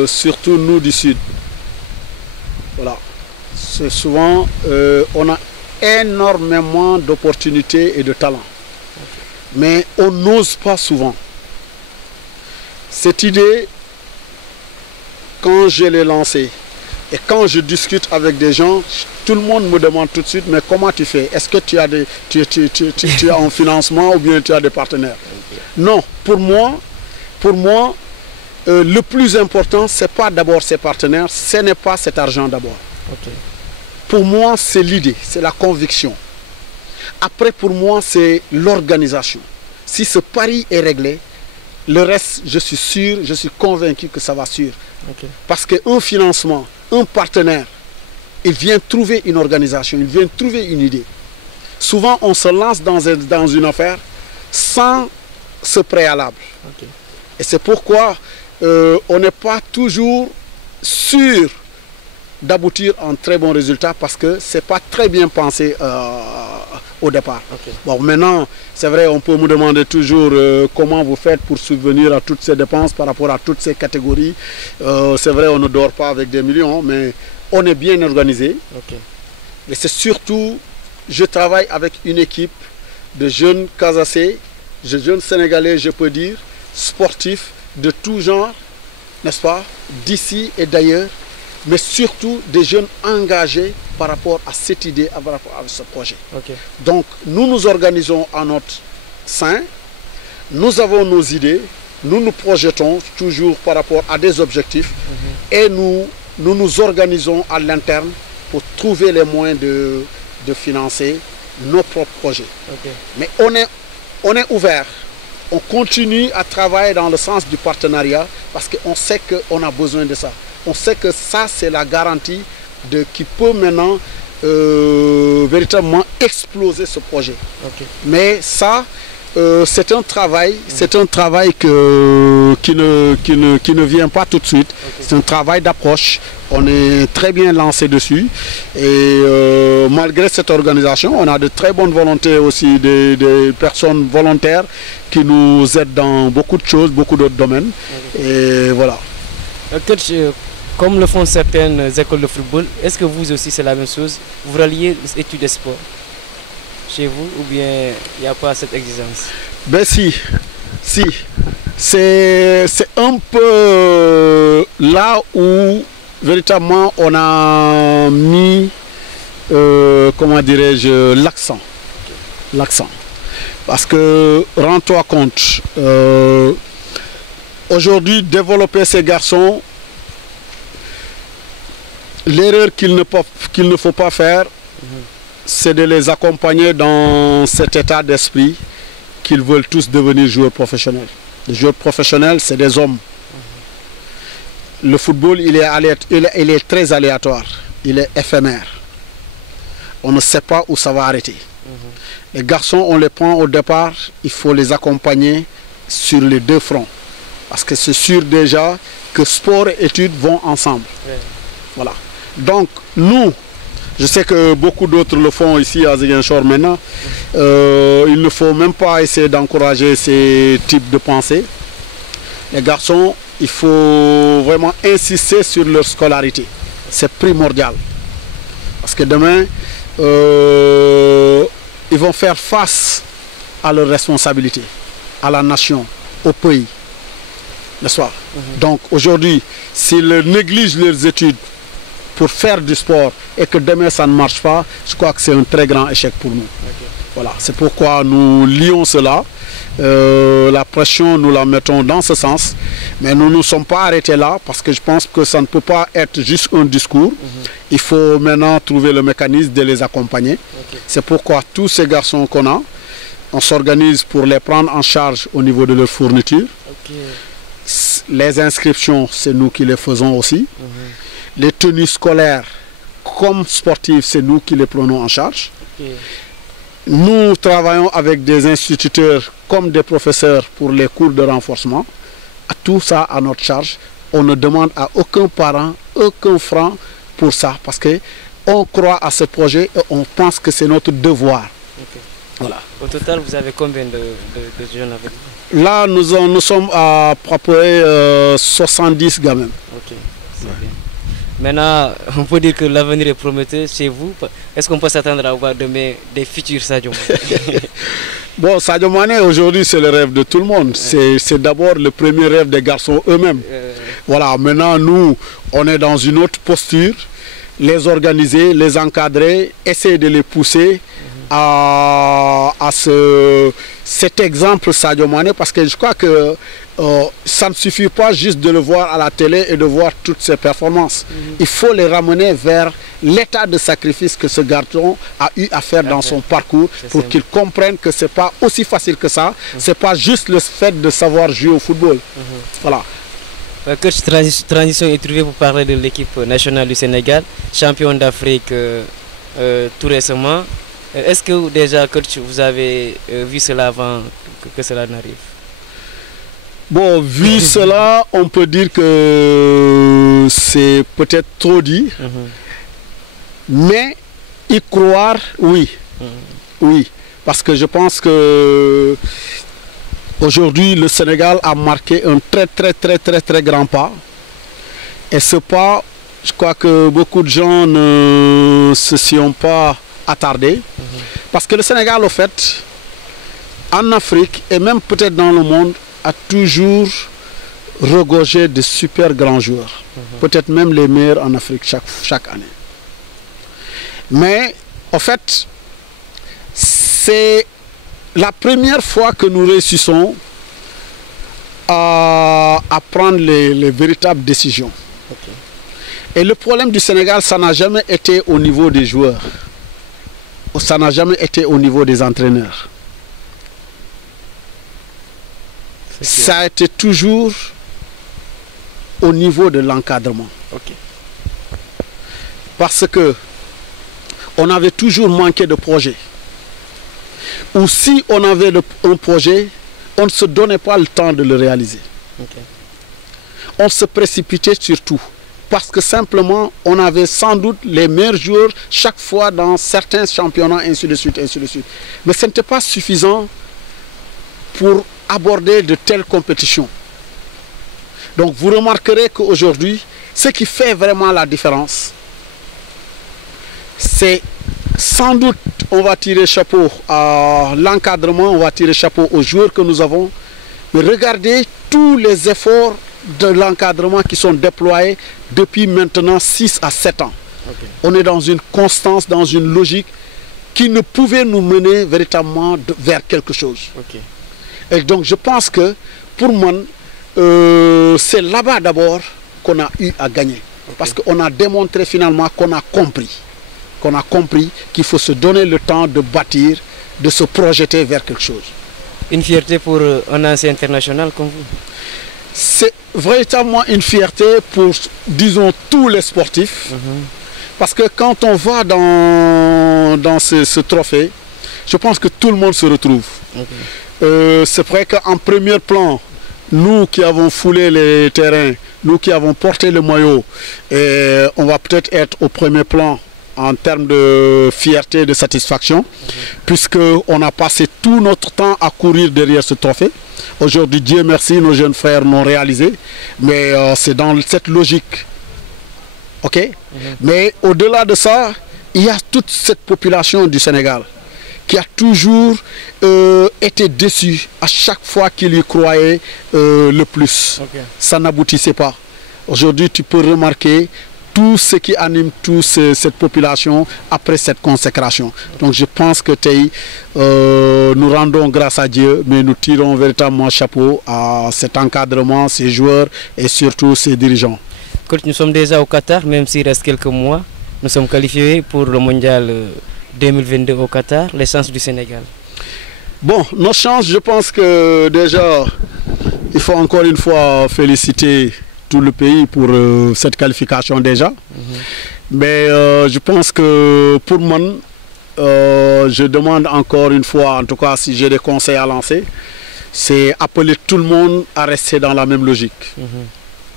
surtout nous du Sud. Voilà. C'est souvent, on a énormément d'opportunités et de talents. Mais on n'ose pas souvent. Cette idée, quand je l'ai lancé et quand je discute avec des gens, tout le monde me demande tout de suite, mais comment tu fais? Est-ce que tu as tu as un financement ou bien tu as des partenaires? Non, pour moi, le plus important, ce n'est pas d'abord ces partenaires, ce n'est pas cet argent d'abord. Pour moi, c'est l'idée, c'est la conviction. Après, pour moi, c'est l'organisation. Si ce pari est réglé, le reste, je suis sûr, je suis convaincu que ça va suivre. Parce qu'un financement, un partenaire, il vient trouver une organisation, il vient trouver une idée. Souvent, on se lance dans une affaire sans ce préalable. Et c'est pourquoi on n'est pas toujours sûr d'aboutir à un très bon résultat parce que ce n'est pas très bien pensé au départ. Bon, maintenant, c'est vrai, on peut me demander toujours comment vous faites pour subvenir à toutes ces dépenses par rapport à toutes ces catégories. C'est vrai, on ne dort pas avec des millions, mais on est bien organisé. Et c'est surtout, je travaille avec une équipe de jeunes Casacés, de jeunes Sénégalais, je peux dire, sportifs de tout genre, n'est-ce pas, d'ici et d'ailleurs, mais surtout des jeunes engagés par rapport à cette idée, par rapport à ce projet. Donc, nous nous organisons à notre sein, nous avons nos idées, nous nous projetons toujours par rapport à des objectifs et nous nous organisons à l'interne pour trouver les moyens de financer nos propres projets. Mais on est ouvert, on continue à travailler dans le sens du partenariat parce qu'on sait qu'on a besoin de ça. On sait que ça, c'est la garantie qui peut maintenant véritablement exploser ce projet. Mais ça, c'est un travail qui ne vient pas tout de suite. C'est un travail d'approche. On est très bien lancé dessus. Et malgré cette organisation, on a de très bonnes volontés aussi, des personnes volontaires qui nous aident dans beaucoup de choses, beaucoup d'autres domaines. Et voilà. Coach, comme le font certaines écoles de football, est-ce que vous aussi c'est la même chose? Vous reliez les études et sport chez vous ou bien il n'y a pas cette exigence? Ben si. C'est un peu là où véritablement on a mis, comment dirais-je, l'accent. Parce que, rends-toi compte, aujourd'hui, développer ces garçons, l'erreur qu'il ne faut pas faire, c'est de les accompagner dans cet état d'esprit qu'ils veulent tous devenir joueurs professionnels. Les joueurs professionnels, c'est des hommes. Le football, il est très aléatoire, il est éphémère. On ne sait pas où ça va arrêter. Les garçons, on les prend au départ, il faut les accompagner sur les deux fronts. Parce que c'est sûr déjà que sport et études vont ensemble. Voilà. Donc, nous, je sais que beaucoup d'autres le font ici à Ziguinchor maintenant. Il ne faut même pas essayer d'encourager ces types de pensées. Les garçons, il faut vraiment insister sur leur scolarité. C'est primordial. Parce que demain, ils vont faire face à leurs responsabilités, à la nation, au pays. N'est-ce pas? Donc aujourd'hui, s'ils négligent leurs études pour faire du sport et que demain ça ne marche pas, je crois que c'est un très grand échec pour nous. Voilà, c'est pourquoi nous lions cela. La pression, nous la mettons dans ce sens. Mais nous ne nous sommes pas arrêtés là parce que je pense que ça ne peut pas être juste un discours. Il faut maintenant trouver le mécanisme de les accompagner. C'est pourquoi tous ces garçons qu'on a, on s'organise pour les prendre en charge au niveau de leur fourniture. Les inscriptions, c'est nous qui les faisons aussi. Les tenues scolaires comme sportives, c'est nous qui les prenons en charge. Nous travaillons avec des instituteurs comme des professeurs pour les cours de renforcement. Tout ça à notre charge. On ne demande à aucun parent, aucun franc pour ça. Parce qu'on croit à ce projet et on pense que c'est notre devoir. Voilà. Au total, vous avez combien de jeunes avec vous? Là, nous sommes à peu près 70 gamins. C'est bien. Maintenant, on peut dire que l'avenir est prometteur chez vous. Est-ce qu'on peut s'attendre à voir demain des futurs Sadio Mané? Bon, Sadio Mané, aujourd'hui, c'est le rêve de tout le monde. C'est d'abord le premier rêve des garçons eux-mêmes. Voilà, maintenant, nous, on est dans une autre posture. Les organiser, les encadrer, essayer de les pousser à cet exemple Sadio Mané, parce que je crois que ça ne suffit pas juste de le voir à la télé et de voir toutes ses performances. Il faut les ramener vers l'état de sacrifice que ce garçon a eu à faire dans son parcours pour qu'il comprenne que ce n'est pas aussi facile que ça. Ce n'est pas juste le fait de savoir jouer au football. Voilà. Coach, transition est trouvée pour parler de l'équipe nationale du Sénégal, champion d'Afrique tout récemment. Est-ce que déjà, coach, vous avez vu cela avant que cela n'arrive? Bon, vu cela, on peut dire que c'est peut-être trop dit, mais y croire, oui. Oui, parce que je pense que aujourd'hui, le Sénégal a marqué un très grand pas. Et ce pas, je crois que beaucoup de gens ne se sont pas attardés. Parce que le Sénégal, au fait, en Afrique et même peut-être dans le monde, a toujours regorgé de super grands joueurs. Peut-être même les meilleurs en Afrique chaque année. Mais, en fait, c'est la première fois que nous réussissons à prendre les véritables décisions. Et le problème du Sénégal, ça n'a jamais été au niveau des joueurs. Ça n'a jamais été au niveau des entraîneurs. Ça a été toujours au niveau de l'encadrement. Parce que on avait toujours manqué de projets. Ou si on avait un projet, on ne se donnait pas le temps de le réaliser. On se précipitait sur tout. Parce que simplement, on avait sans doute les meilleurs joueurs chaque fois dans certains championnats, ainsi de suite, ainsi de suite. Mais ce n'était pas suffisant pour aborder de telles compétitions. Donc vous remarquerez qu'aujourd'hui, ce qui fait vraiment la différence, c'est sans doute, on va tirer chapeau à l'encadrement, on va tirer chapeau aux joueurs que nous avons, mais regardez tous les efforts de l'encadrement qui sont déployés depuis maintenant 6 à 7 ans. On est dans une constance, dans une logique qui ne pouvait nous mener véritablement vers quelque chose. Et donc je pense que pour moi, c'est là-bas d'abord qu'on a eu à gagner. Parce qu'on a démontré finalement qu'on a compris qu'il faut se donner le temps de bâtir, de se projeter vers quelque chose. Une fierté pour un ancien international comme vous? C'est véritablement une fierté pour, disons, tous les sportifs. Parce que quand on va dans ce trophée, je pense que tout le monde se retrouve. C'est vrai qu'en premier plan, nous qui avons foulé les terrains, nous qui avons porté le maillot, on va peut-être être au premier plan en termes de fierté, de satisfaction, puisqu'on a passé tout notre temps à courir derrière ce trophée. Aujourd'hui, Dieu merci, nos jeunes frères l'ont réalisé, mais c'est dans cette logique. Ok? Mais au-delà de ça, il y a toute cette population du Sénégal qui a toujours été déçue à chaque fois qu'il y croyait le plus. Ça n'aboutissait pas. Aujourd'hui, tu peux remarquer tout ce qui anime toute cette population après cette consécration. Donc je pense que nous rendons grâce à Dieu, mais nous tirons véritablement chapeau à cet encadrement, ces joueurs et surtout ces dirigeants. Coach, nous sommes déjà au Qatar, même s'il reste quelques mois. Nous sommes qualifiés pour le mondial 2022 au Qatar. Les chances du Sénégal? Bon, nos chances, je pense que déjà, il faut encore une fois féliciter tout le pays pour cette qualification déjà. Mais je pense que pour moi, je demande encore une fois, en tout cas si j'ai des conseils à lancer, c'est appeler tout le monde à rester dans la même logique.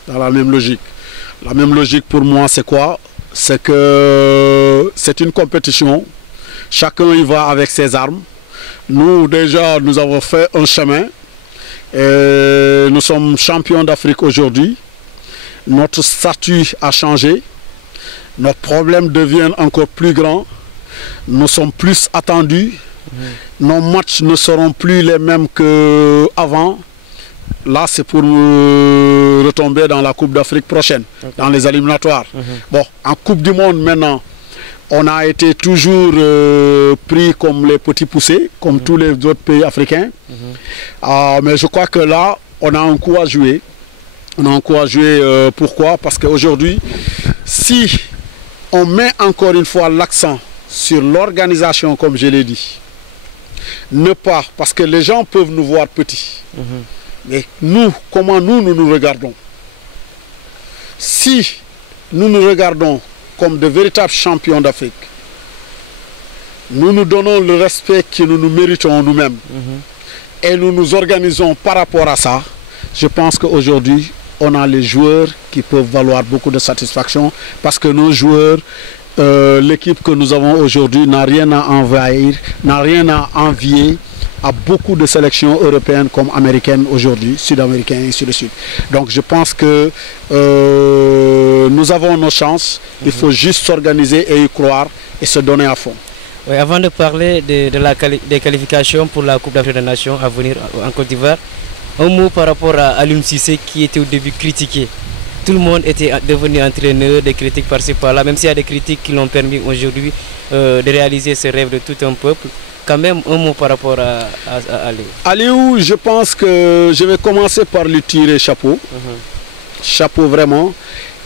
Dans la même logique. La même logique pour moi, c'est quoi? C'est que c'est une compétition. Chacun y va avec ses armes. Nous, déjà, nous avons fait un chemin. Et nous sommes champions d'Afrique aujourd'hui. Notre statut a changé. Nos problèmes deviennent encore plus grands. Nous sommes plus attendus. Nos matchs ne seront plus les mêmes qu'avant. Là, c'est pour retomber dans la Coupe d'Afrique prochaine, dans les éliminatoires. Bon, en Coupe du Monde maintenant, on a été toujours pris comme les petits poussés, comme tous les autres pays africains. Mais je crois que là, on a un coup à jouer. On a un coup à jouer. Pourquoi? Parce qu'aujourd'hui, si on met encore une fois l'accent sur l'organisation, comme je l'ai dit, ne pas, parce que les gens peuvent nous voir petits. Mais nous, comment nous regardons? Si nous nous regardons comme de véritables champions d'Afrique, nous nous donnons le respect que nous nous méritons nous-mêmes et nous nous organisons par rapport à ça, je pense qu'aujourd'hui, on a les joueurs qui peuvent valoir beaucoup de satisfaction parce que nos joueurs, l'équipe que nous avons aujourd'hui n'a rien à envahir, n'a rien à envier à beaucoup de sélections européennes comme américaines aujourd'hui, sud-américaines et ainsi de suite. Donc je pense que nous avons nos chances, il faut juste s'organiser et y croire et se donner à fond. Oui, avant de parler des qualifications pour la Coupe d'Afrique des Nations à venir en Côte d'Ivoire, un mot par rapport à Aliou Cissé qui était au début critiqué. Tout le monde était devenu entraîneur, des critiques par-ci par-là, même s'il y a des critiques qui l'ont permis aujourd'hui de réaliser ce rêve de tout un peuple. Quand même un mot par rapport à Aliou. Aliou, je pense que je vais commencer par lui tirer chapeau. Chapeau vraiment.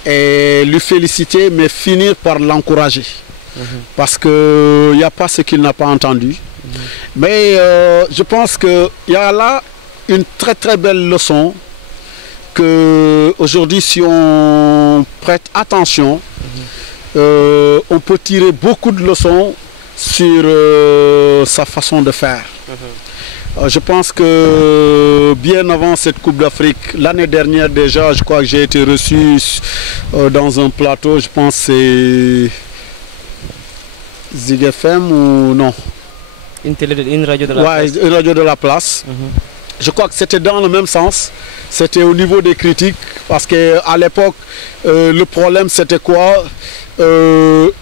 Et lui féliciter, mais finir par l'encourager. Parce qu'il n'y a pas ce qu'il n'a pas entendu. Mais je pense qu'il y a là une très très belle leçon que aujourd'hui, si on prête attention, on peut tirer beaucoup de leçons sur sa façon de faire. Je pense que bien avant cette Coupe d'Afrique, l'année dernière déjà, je crois que j'ai été reçu dans un plateau, je pense que c'est Zig FM ou non? Une radio de la place. Une radio de la place. Je crois que c'était dans le même sens. C'était au niveau des critiques, parce qu'à l'époque, le problème c'était quoi?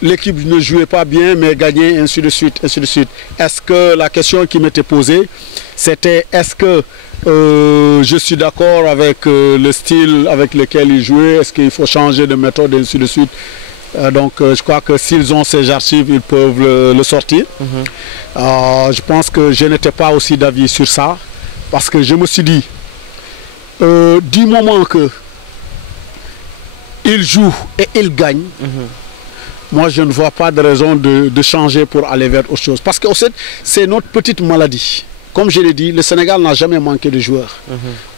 L'équipe ne jouait pas bien, mais gagnait, ainsi de suite, ainsi de suite. Est-ce que la question qui m'était posée, c'était est-ce que je suis d'accord avec le style avec lequel il jouait? Est-ce qu'il faut changer de méthode, ainsi de suite? Donc je crois que s'ils ont ces archives, ils peuvent le sortir. Je pense que je n'étais pas aussi d'avis sur ça, parce que je me suis dit, du moment que il joue et il gagne, moi je ne vois pas de raison de changer pour aller vers autre chose. Parce que c'est notre petite maladie. Comme je l'ai dit, le Sénégal n'a jamais manqué de joueurs.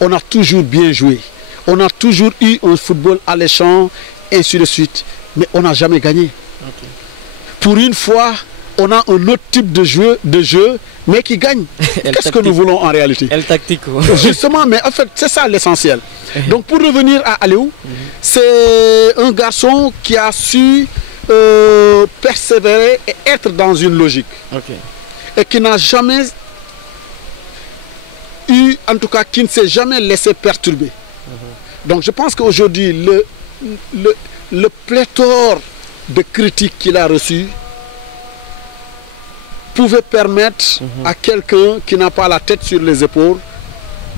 On a toujours bien joué. On a toujours eu un football alléchant, et ainsi de suite. Mais on n'a jamais gagné. Pour une fois, on a un autre type de jeu, mais qui gagne. Qu'est-ce que nous voulons en réalité? El tactique. Justement, mais en fait, c'est ça l'essentiel. Donc pour revenir à Aliou, c'est un garçon qui a su persévérer et être dans une logique. Et qui n'a jamais eu, en tout cas, qui ne s'est jamais laissé perturber. Donc je pense qu'aujourd'hui, le pléthore de critiques qu'il a reçues pouvait permettre à quelqu'un qui n'a pas la tête sur les épaules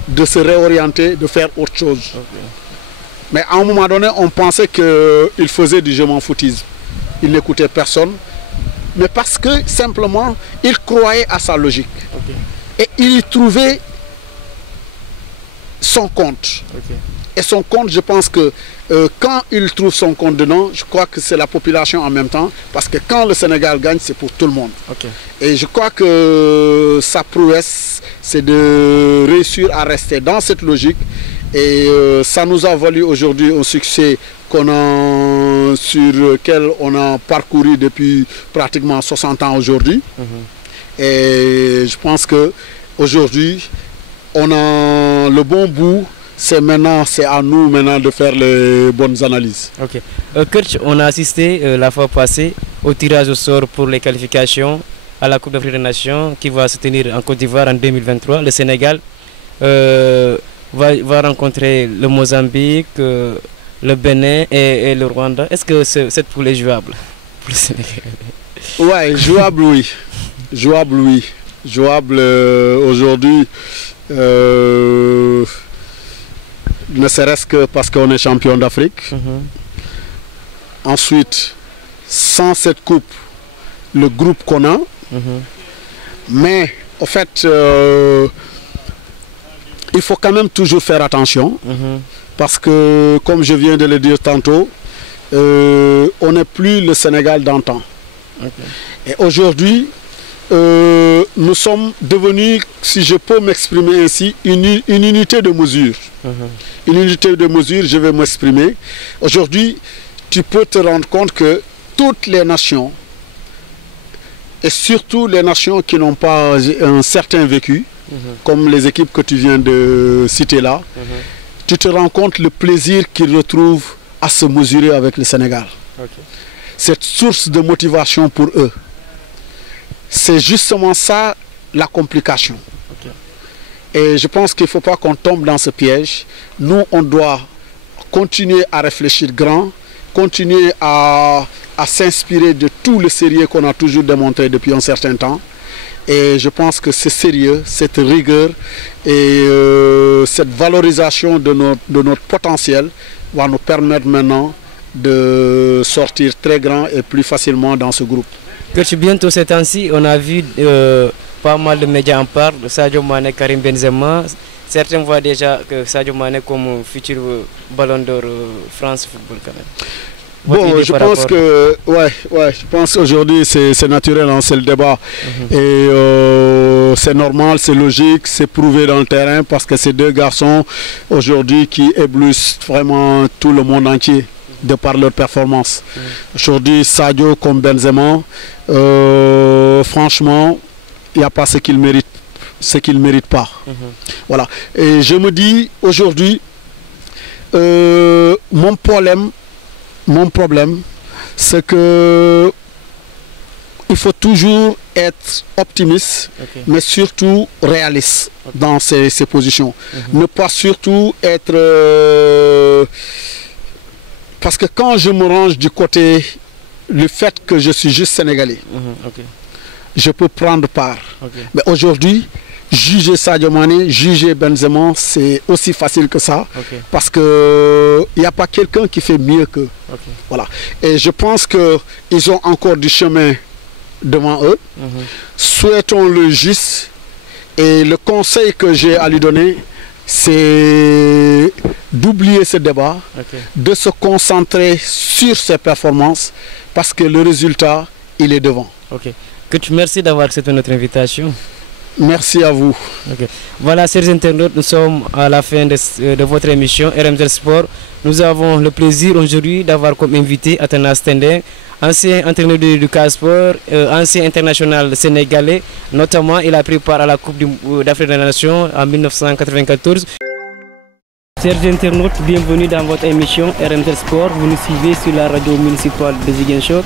de se réorienter, de faire autre chose. Mais à un moment donné, on pensait qu'il faisait du je m'en foutisme. Il n'écoutait personne. Mais parce que simplement, il croyait à sa logique. Et il y trouvait son compte. Et son compte, je pense que quand il trouve son compte dedans, je crois que c'est la population en même temps. Parce que quand le Sénégal gagne, c'est pour tout le monde. Et je crois que sa prouesse, c'est de réussir à rester dans cette logique. Et ça nous a valu aujourd'hui un succès sur lequel on a parcouru depuis pratiquement 60 ans aujourd'hui. Et je pense qu'aujourd'hui, on a le bon bout. C'est à nous maintenant de faire les bonnes analyses. Coach, on a assisté la fois passée au tirage au sort pour les qualifications à la Coupe d'Afrique des Nations qui va se tenir en Côte d'Ivoire en 2023. Le Sénégal va rencontrer le Mozambique, le Bénin et le Rwanda. Est-ce que cette poule est jouable pour le Sénégal? Ouais, jouable oui. Jouable oui. Jouable aujourd'hui. Ne serait-ce que parce qu'on est champion d'Afrique. Ensuite, sans cette coupe, le groupe qu'on a. Mais en fait, il faut quand même toujours faire attention. Parce que, comme je viens de le dire tantôt, on n'est plus le Sénégal d'antan. Et aujourd'hui, nous sommes devenus, si je peux m'exprimer ainsi, une unité de mesure. Une unité de mesure, je vais m'exprimer. Aujourd'hui, tu peux te rendre compte que toutes les nations, et surtout les nations qui n'ont pas un certain vécu, comme les équipes que tu viens de citer là, tu te rends compte le plaisir qu'ils retrouvent à se mesurer avec le Sénégal. Cette source de motivation pour eux. C'est justement ça la complication. Et je pense qu'il ne faut pas qu'on tombe dans ce piège. Nous, on doit continuer à réfléchir grand, continuer à s'inspirer de tout le sérieux qu'on a toujours démontré depuis un certain temps. Et je pense que ce sérieux, cette rigueur et cette valorisation de notre potentiel va nous permettre maintenant de sortir très grand et plus facilement dans ce groupe. Bientôt ces temps-ci, on a vu pas mal de médias en parlent, Sadio Mané, Karim Benzema. Certains voient déjà que Sadio Mané comme futur ballon d'or France Football quand même. Bon, je pense que je pense qu'aujourd'hui c'est naturel, hein, c'est le débat. Et c'est normal, c'est logique, c'est prouvé dans le terrain parce que ces deux garçons aujourd'hui qui éblouissent vraiment tout le monde entier de par leur performance. Aujourd'hui, Sadio comme Benzema, franchement, il n'y a pas ce qu'il mérite pas. Voilà. Et je me dis aujourd'hui, mon problème, c'est que il faut toujours être optimiste, mais surtout réaliste dans ces positions. Ne pas surtout être... parce que quand je me range du côté, le fait que je suis juste sénégalais, je peux prendre part. Mais aujourd'hui, juger Sadio Mané, juger Benzema, c'est aussi facile que ça. Parce qu'il n'y a pas quelqu'un qui fait mieux qu'eux. Voilà. Et je pense qu'ils ont encore du chemin devant eux. Souhaitons le juste. Et le conseil que j'ai à lui donner, c'est d'oublier ce débat, de se concentrer sur ses performances, parce que le résultat, il est devant. Coach, merci d'avoir accepté notre invitation. Merci à vous. Voilà, chers internautes, nous sommes à la fin de votre émission RMZ Sport. Nous avons le plaisir aujourd'hui d'avoir comme invité Athanas Tendeng, ancien entraîneur du Casport, ancien international sénégalais. Notamment, il a pris part à la Coupe d'Afrique des Nations en 1994. Chers internautes, bienvenue dans votre émission RMZ Sport. Vous nous suivez sur la radio municipale de Ziguinchor.